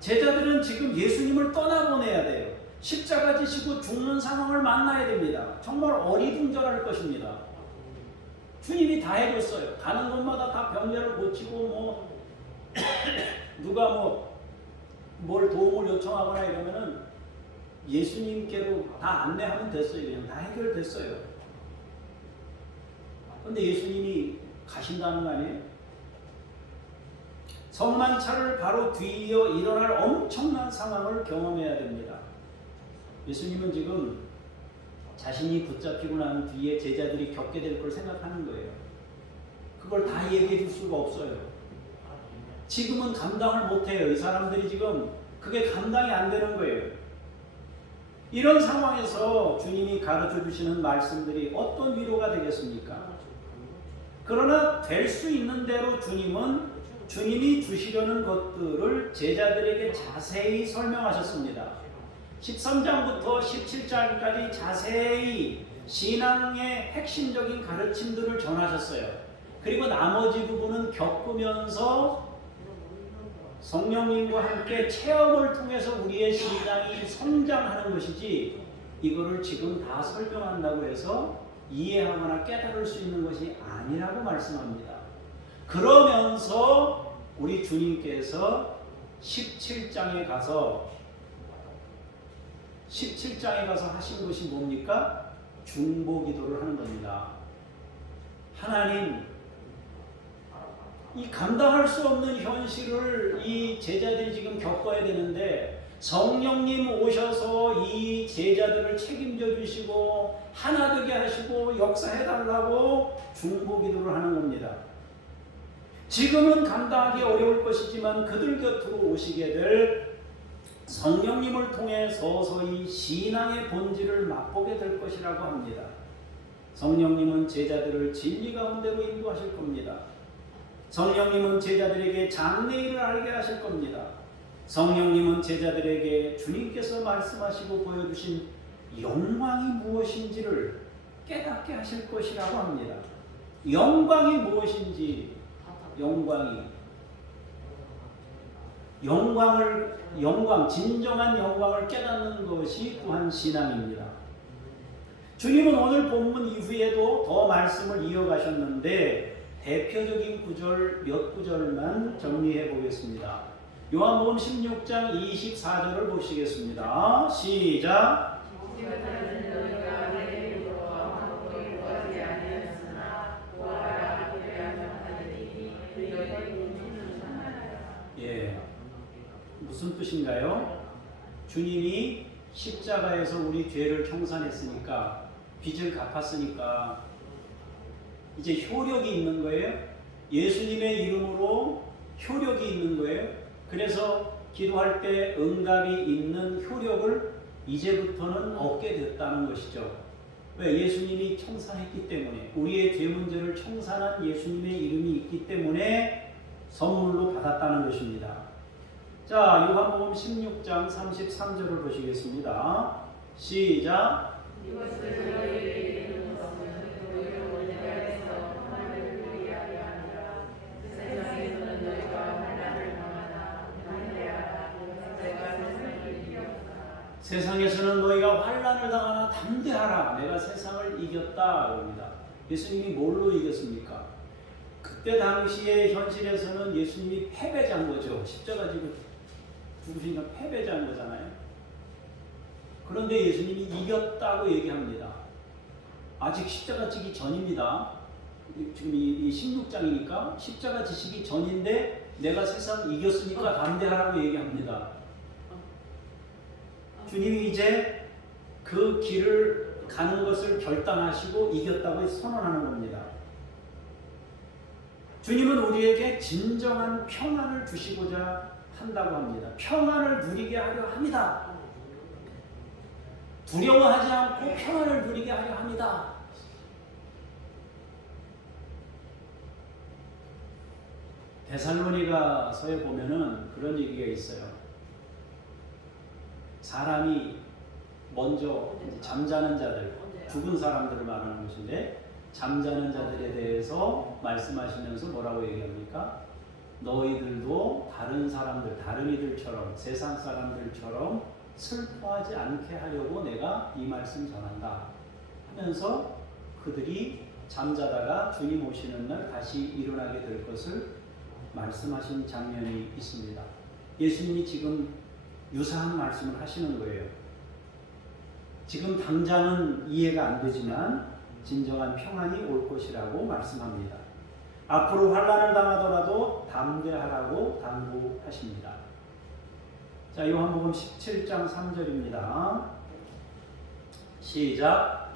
제자들은 지금 예수님을 떠나보내야 돼요. 십자가 지시고 죽는 상황을 만나야 됩니다. 정말 어리둥절할 것입니다. 주님이 다 해줬어요. 가는 곳마다 다 병자를 고치고 누가 뭘 도움을 요청하거나 이러면은 예수님께로 다 안내하면 됐어요. 그냥 다 해결됐어요. 근데 예수님이 가신다는 거 아니에요? 성만차를 바로 뒤이어 일어날 엄청난 상황을 경험해야 됩니다. 예수님은 지금 자신이 붙잡히고 난 뒤에 제자들이 겪게 될 걸 생각하는 거예요. 그걸 다 얘기해 줄 수가 없어요. 지금은 감당을 못해요. 이 사람들이 지금 그게 감당이 안 되는 거예요. 이런 상황에서 주님이 가르쳐 주시는 말씀들이 어떤 위로가 되겠습니까? 그러나 될 수 있는 대로 주님이 주시려는 것들을 제자들에게 자세히 설명하셨습니다. 13장부터 17장까지 자세히 신앙의 핵심적인 가르침들을 전하셨어요. 그리고 나머지 부분은 겪으면서 성령님과 함께 체험을 통해서 우리의 신앙이 성장하는 것이지 이거를 지금 다 설명한다고 해서 이해하거나 깨달을 수 있는 것이 아니라고 말씀합니다. 그러면서 우리 주님께서 17장에 가서 하신 것이 뭡니까? 중보기도를 하는 겁니다. 하나님, 이 감당할 수 없는 현실을 이 제자들이 지금 겪어야 되는데 성령님 오셔서 이 제자들을 책임져 주시고 하나 되게 하시고 역사해달라고 중보기도를 하는 겁니다. 지금은 감당하기 어려울 것이지만 그들 곁으로 오시게 될 성령님을 통해 서서히 신앙의 본질을 맛보게 될 것이라고 합니다. 성령님은 제자들을 진리 가운데로 인도하실 겁니다. 성령님은 제자들에게 장래일을 알게 하실 겁니다. 성령님은 제자들에게 주님께서 말씀하시고 보여주신 영광이 무엇인지를 깨닫게 하실 것이라고 합니다. 영광이 무엇인지, 진정한 영광을 깨닫는 것이 또한 신앙입니다. 주님은 오늘 본문 이후에도 더 말씀을 이어가셨는데 대표적인 구절 몇 구절만 정리해 보겠습니다. 요한복음 16장 24절을 보시겠습니다. 시작. 예, 무슨 뜻인가요? 주님이 십자가에서 우리 죄를 청산했으니까, 빚을 갚았으니까 이제 효력이 있는 거예요. 예수님의 이름으로 효력이 있는 거예요. 그래서 기도할 때 응답이 있는 효력을 이제부터는 얻게 됐다는 것이죠. 왜? 예수님이 청산했기 때문에, 우리의 죄 문제를 청산한 예수님의 이름이 있기 때문에 선물로 받았다는 것입니다. 자, 요한복음 16장 33절을 보시겠습니다. 시작. 이것을 너희에게 이르는 것은 너희를 원죄하여서 하나님을 위하여 하니라. 세상에서는 너희가 환난을 당하나 담대하라. 내가 세상을 이겼다. 세상에서는 너희가 환난을 당하나 담대하라. 내가 세상을 이겼다. 그럽니다. 예수님이 뭘로 이겼습니까? 그때 당시의 현실에서는 예수님이 패배자인 거죠. 십자가 지고 죽으시니까 패배자인 거잖아요. 그런데 예수님이 이겼다고 얘기합니다. 아직 십자가 지기 전입니다. 지금 이 16장이니까 십자가 지시기 전인데 내가 세상 이겼으니까 담대하라고 얘기합니다. 주님이 이제 그 그 길을 가는 것을 결단하시고 이겼다고 선언하는 겁니다. 주님은 우리에게 진정한 평안을 주시고자 한다고 합니다. 평안을 누리게 하려 합니다. 두려워하지 않고 평안을 누리게 하려 합니다. 데살로니가서에 보면은 그런 얘기가 있어요. 사람이 먼저 잠자는 자들, 죽은 사람들을 말하는 것인데, 잠자는 자들에 대해서 말씀하시면서 뭐라고 얘기합니까? 너희들도 다른 사람들, 다른 이들처럼, 세상 사람들처럼 슬퍼하지 않게 하려고 내가 이 말씀 전한다 하면서 그들이 잠자다가 주님 오시는 날 다시 일어나게 될 것을 말씀하신 장면이 있습니다. 예수님이 지금 유사한 말씀을 하시는 거예요. 지금 당장은 이해가 안 되지만 진정한 평안이 올 것이라고 말씀합니다. 앞으로 환난을 당하더라도 담대하라고 당부하십니다. 자, 요한복음 17장 3절입니다. 시작.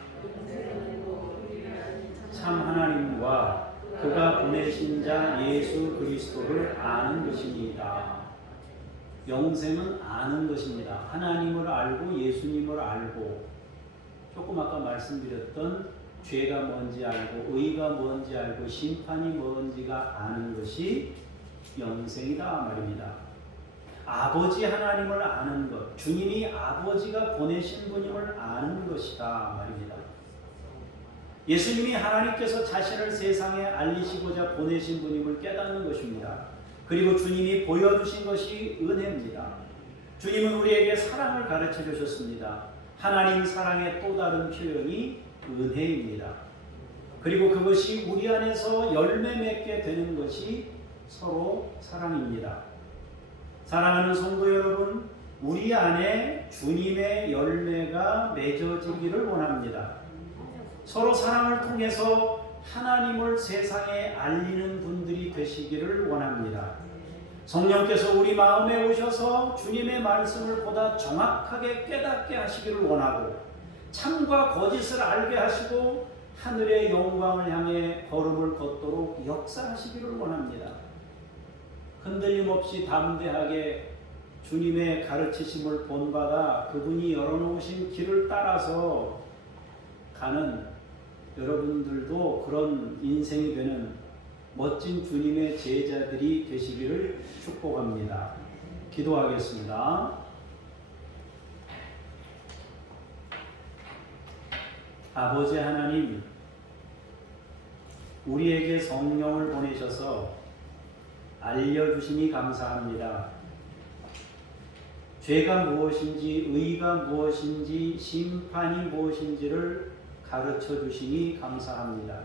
참 하나님과 그가 보내신 자 예수 그리스도를 아는 것입니다. 영생은 아는 것입니다. 하나님을 알고 예수님을 알고, 조금 아까 말씀드렸던 죄가 뭔지 알고 의가 뭔지 알고 심판이 뭔지가 아는 것이 영생이다 말입니다. 아버지 하나님을 아는 것, 주님이 아버지가 보내신 분임을 아는 것이다 말입니다. 예수님이 하나님께서 자신을 세상에 알리시고자 보내신 분임을 깨닫는 것입니다. 그리고 주님이 보여주신 것이 은혜입니다. 주님은 우리에게 사랑을 가르쳐 주셨습니다. 하나님 사랑의 또 다른 표현이 은혜입니다. 그리고 그것이 우리 안에서 열매 맺게 되는 것이 서로 사랑입니다. 사랑하는 성도 여러분, 우리 안에 주님의 열매가 맺어지기를 원합니다. 서로 사랑을 통해서 하나님을 세상에 알리는 분들이 되시기를 원합니다. 성령께서 우리 마음에 오셔서 주님의 말씀을 보다 정확하게 깨닫게 하시기를 원하고, 참과 거짓을 알게 하시고 하늘의 영광을 향해 걸음을 걷도록 역사하시기를 원합니다. 흔들림 없이 담대하게 주님의 가르치심을 본받아 그분이 열어놓으신 길을 따라서 가는 여러분들도 그런 인생이 되는 멋진 주님의 제자들이 되시기를 축복합니다. 기도하겠습니다. 아버지 하나님, 우리에게 성령을 보내셔서 알려주시니 감사합니다. 죄가 무엇인지, 의가 무엇인지, 심판이 무엇인지를 가르쳐 주시니 감사합니다.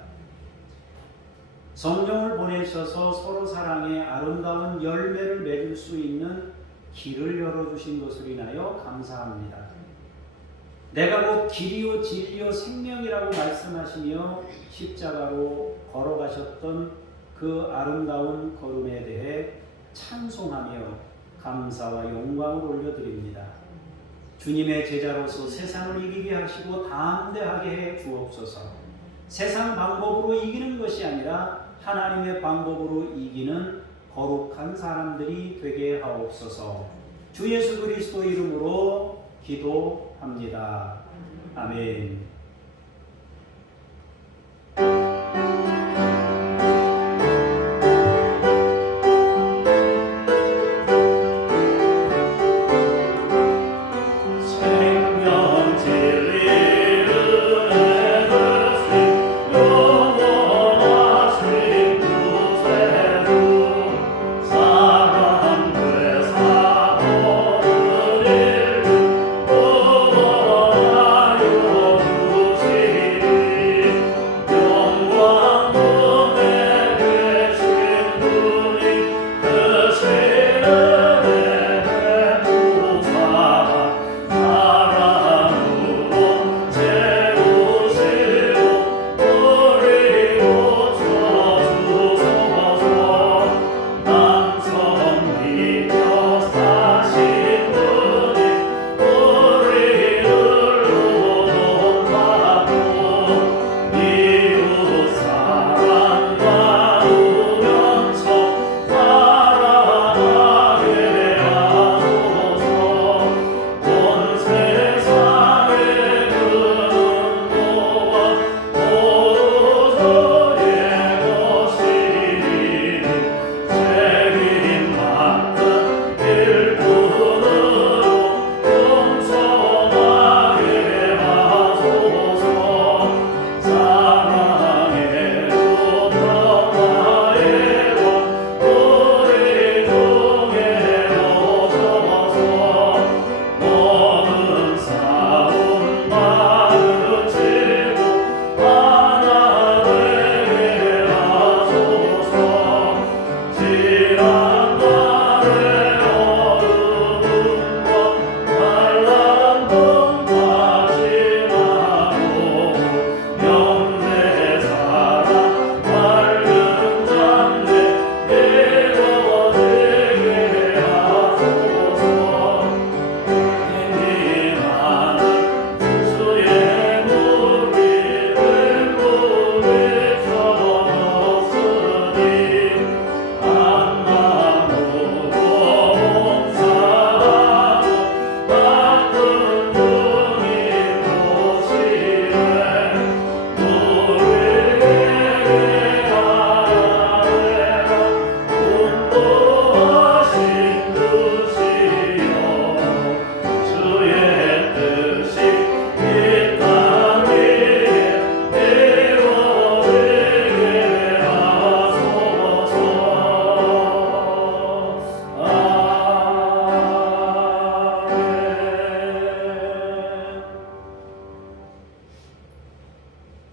성령을 보내셔서 서로 사랑의 아름다운 열매를 맺을 수 있는 길을 열어주신 것을 인하여 감사합니다. 내가 곧 길이요 진리요 생명이라고 말씀하시며 십자가로 걸어가셨던 그 아름다운 걸음에 대해 찬송하며 감사와 영광을 올려드립니다. 주님의 제자로서 세상을 이기게 하시고 담대하게 해 주옵소서. 세상 방법으로 이기는 것이 아니라 하나님의 방법으로 이기는 거룩한 사람들이 되게 하옵소서. 주 예수 그리스도 이름으로 기도합니다. 아멘. 사랑의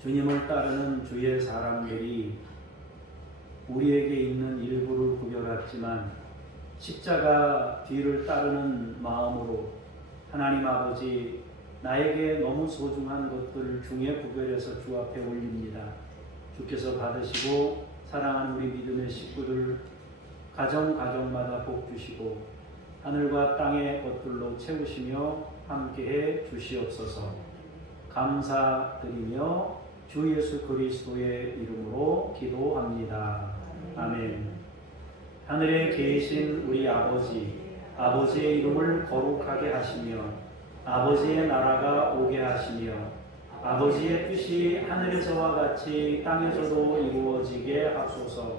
주님을 따르는 주의 사람들이 우리에게 있는 일부를 구별했지만 십자가 뒤를 따르는 마음으로 하나님 아버지 나에게 너무 소중한 것들 중에 구별해서 주 앞에 올립니다. 주께서 받으시고 사랑하는 우리 믿음의 식구들 가정마다 복 주시고 하늘과 땅의 것들로 채우시며 함께해 주시옵소서. 감사드리며 주 예수 그리스도의 이름으로 기도합니다. 아멘. 하늘에 계신 우리 아버지의 이름을 거룩하게 하시며 아버지의 나라가 오게 하시며 아버지의 뜻이 하늘에서와 같이 땅에서도 이루어지게 하소서.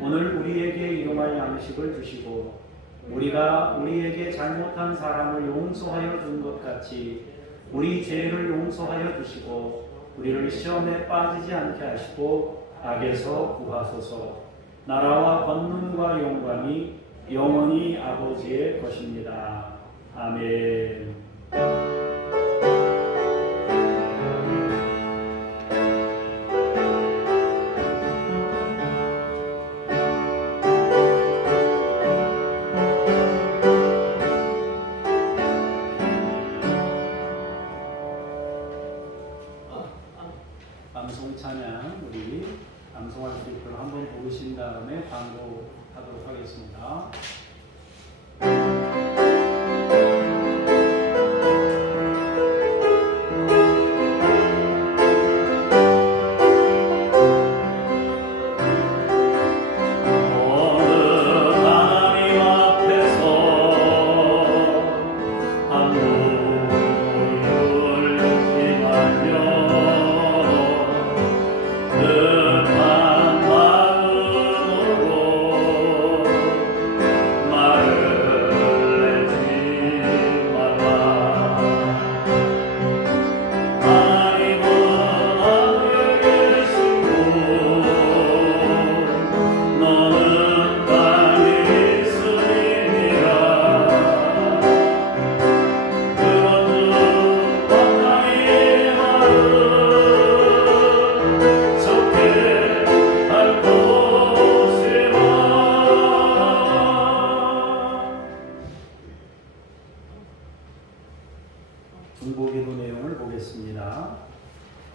오늘 우리에게 일용할 양식을 주시고 우리가 우리에게 잘못한 사람을 용서하여 준 것 같이 우리 죄를 용서하여 주시고 우리를 시험에 빠지지 않게 하시고 악에서 구하소서. 나라와 권능과 영광이 영원히 아버지의 것입니다. 아멘. 방송 찬양 우리 방송할 수 있도록 한번 부르신 다음에 광고하도록 하겠습니다. 중보기도 내용을 보겠습니다.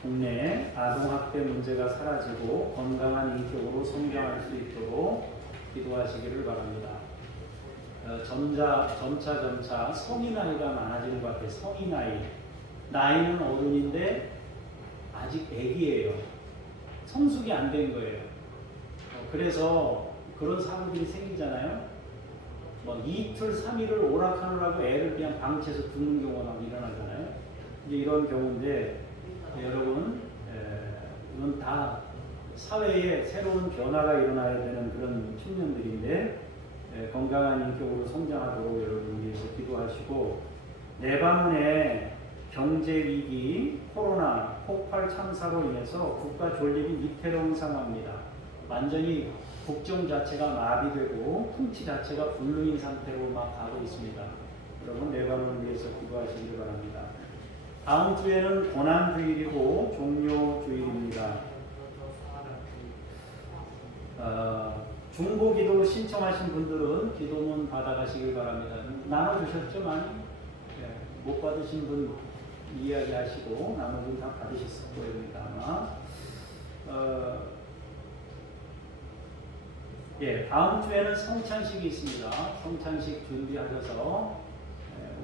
국내에 아동학대 문제가 사라지고 건강한 인격으로 성장할 수 있도록 기도하시기를 바랍니다. 점차 성인 나이가 많아지는 것 같아요. 성인 나이는 어른인데 아직 애기예요. 성숙이 안 된 거예요. 그래서 그런 사고들이 생기잖아요. 뭐 이틀 3일을 오락하느라고 애를 그냥 방치해서 죽는 경우가 막 일어나잖아요. 이제 이런 경우인데 여러분 이건 다 사회에 새로운 변화가 일어나야 되는 그런 측면들인데 건강한 인격으로 성장하도록 여러분 위해서 기도하시고 내방문의 경제위기, 코로나, 폭발 참사로 인해서 국가 존립이 위태로운 상황입니다. 완전히 국정 자체가 마비되고 통치 자체가 불능인 상태로 막 가고 있습니다. 여러분 내방문을 위해서 기도하시기를 바랍니다. 다음 주에는 고난주일이고 종료주일입니다. 중보기도 신청하신 분들은 기도문 받아가시길 바랍니다. 나눠주셨죠 많이? 네, 못 받으신 분 이야기하시고 나머지는 다 받으셨을 거입니다 아마. 다음 주에는 성찬식이 있습니다. 성찬식 준비하셔서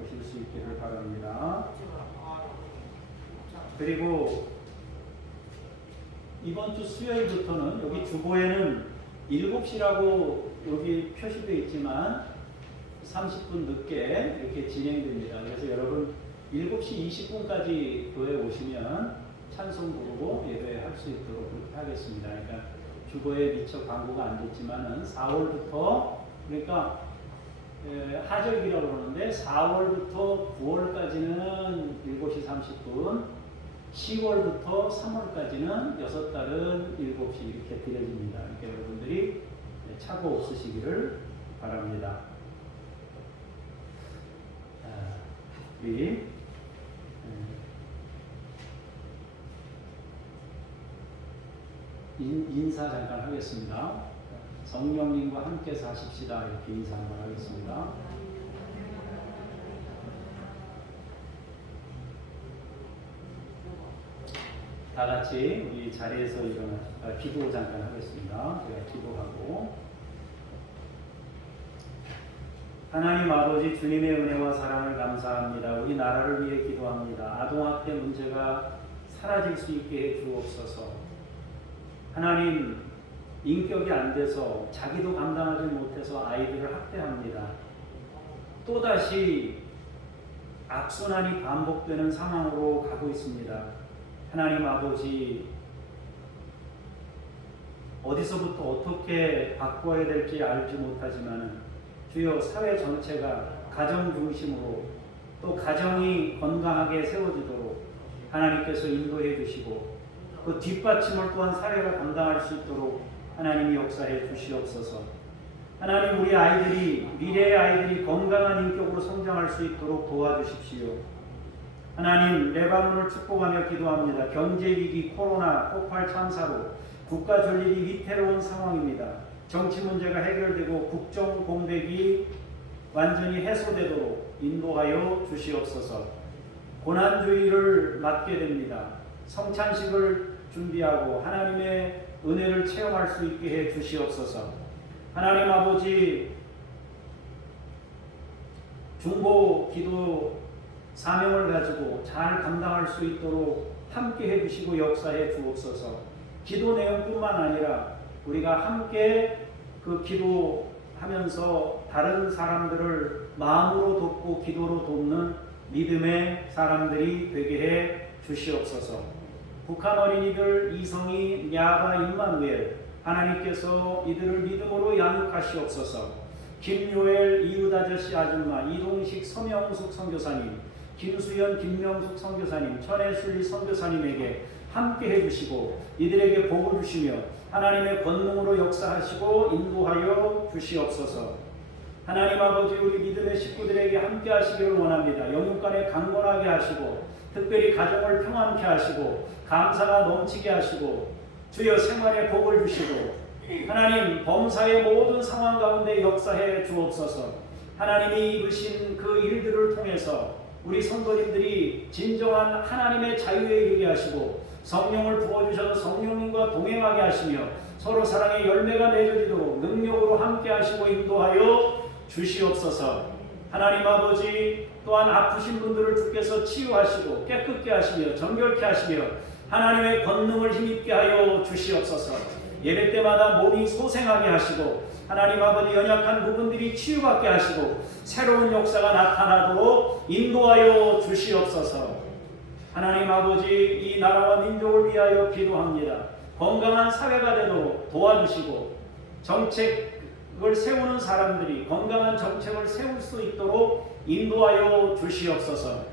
오실 수 있기를 바랍니다. 그리고 이번 주 수요일부터는 여기 주보에는 7시라고 여기 표시되어 있지만 30분 늦게 이렇게 진행됩니다. 그래서 여러분 7시 20분까지 교회에 오시면 찬송 부르고 예배할 수 있도록 그렇게 하겠습니다. 그러니까 주보에 미처 광고가 안 됐지만은 4월부터 그러니까 하절기라고 그러는데 4월부터 9월까지는 7시 30분 10월부터 3월까지는 6달은 7시 이렇게 드려집니다. 그러니까 여러분들이 착오 없으시기를 바랍니다. 우리 인사 잠깐 하겠습니다. 성령님과 함께 사십시다. 이렇게 인사 한번 하겠습니다. 다 같이 우리 자리에서 기도 잠깐 하겠습니다. 제가 기도하고. 하나님 아버지, 주님의 은혜와 사랑을 감사합니다. 우리 나라를 위해 기도합니다. 아동학대 문제가 사라질 수 있게 해 주옵소서. 하나님, 인격이 안 돼서 자기도 감당하지 못해서 아이들을 학대합니다. 또다시 악순환이 반복되는 상황으로 가고 있습니다. 하나님 아버지, 어디서부터 어떻게 바꿔야 될지 알지 못하지만 주여, 사회 전체가 가정 중심으로 또 가정이 건강하게 세워지도록 하나님께서 인도해 주시고 그 뒷받침을 또한 사회가 감당할 수 있도록 하나님이 역사해 주시옵소서. 하나님, 우리 아이들이, 미래의 아이들이 건강한 인격으로 성장할 수 있도록 도와주십시오. 하나님, 레바논을 축복하며 기도합니다. 경제위기, 코로나, 폭발 참사로 국가 전립이 위태로운 상황입니다. 정치 문제가 해결되고 국정 공백이 완전히 해소되도록 인도하여 주시옵소서. 고난주의를 맞게 됩니다. 성찬식을 준비하고 하나님의 은혜를 체험할 수 있게 해 주시옵소서. 하나님 아버지, 중보 기도 사명을 가지고 잘 감당할 수 있도록 함께 해주시고 역사해 주옵소서. 기도 내용뿐만 아니라 우리가 함께 그 기도하면서 다른 사람들을 마음으로 돕고 기도로 돕는 믿음의 사람들이 되게 해 주시옵소서. 북한 어린이들 이성희, 야바, 임마누엘, 하나님께서 이들을 믿음으로 양육하시옵소서. 김요엘, 이웃 아저씨 아줌마, 이동식, 서명숙 선교사님, 김수연, 김명숙 선교사님, 천혜순리 선교사님에게 함께 해주시고 이들에게 복을 주시며 하나님의 권능으로 역사하시고 인도하여 주시옵소서. 하나님 아버지, 우리 믿음의 식구들에게 함께 하시기를 원합니다. 영육간에 강건하게 하시고 특별히 가정을 평안케 하시고 감사가 넘치게 하시고 주여 생활에 복을 주시고 하나님, 범사의 모든 상황 가운데 역사해 주옵소서. 하나님이 입으신 그 일들을 통해서 우리 성도님들이 진정한 하나님의 자유에 이르게 하시고 성령을 부어주셔서 성령님과 동행하게 하시며 서로 사랑의 열매가 맺어지도록 능력으로 함께 하시고 인도하여 주시옵소서. 하나님 아버지, 또한 아프신 분들을 주께서 치유하시고 깨끗게 하시며 정결케 하시며 하나님의 권능을 힘있게 하여 주시옵소서. 예배 때마다 몸이 소생하게 하시고 하나님 아버지, 연약한 부분들이 치유받게 하시고 새로운 역사가 나타나도록 인도하여 주시옵소서. 하나님 아버지, 이 나라와 민족을 위하여 기도합니다. 건강한 사회가 되도록 도와주시고 정책을 세우는 사람들이 건강한 정책을 세울 수 있도록 인도하여 주시옵소서.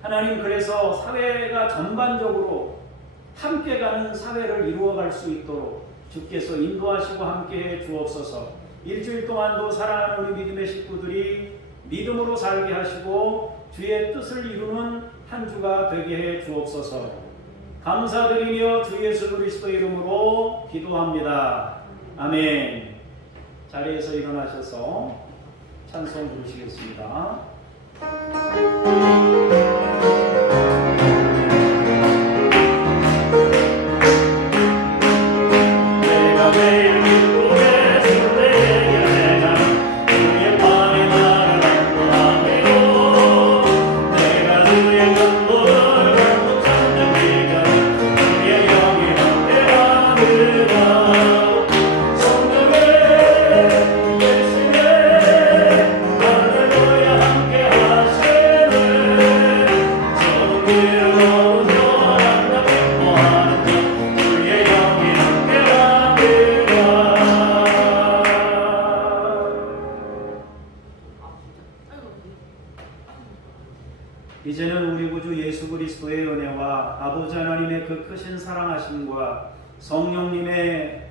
하나님, 그래서 사회가 전반적으로 함께 가는 사회를 이루어갈 수 있도록 주께서 인도하시고 함께해 주옵소서. 일주일 동안도 사랑하는 우리 믿음의 식구들이 믿음으로 살게 하시고 주의 뜻을 이루는 한 주가 되게 해 주옵소서. 감사드리며 주 예수 그리스도 이름으로 기도합니다. 아멘. 자리에서 일어나셔서 찬송 부르시겠습니다. 이제는 우리 구주 예수 그리스도의 은혜와 아버지 하나님의 그 크신 사랑하심과 성령님의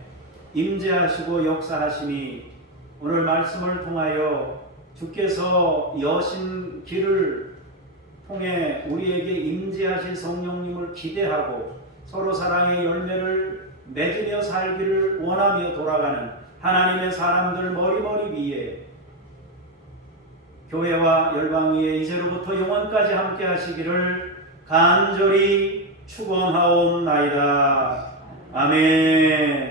임재하시고 역사하심이 오늘 말씀을 통하여 주께서 여신 길을 통해 우리에게 임재하신 성령님을 기대하고 서로 사랑의 열매를 맺으며 살기를 원하며 돌아가는 하나님의 사람들 머리머리 위에 교회와 열방위에 이제로부터 영원까지 함께 하시기를 간절히 축원하옵나이다. 아멘.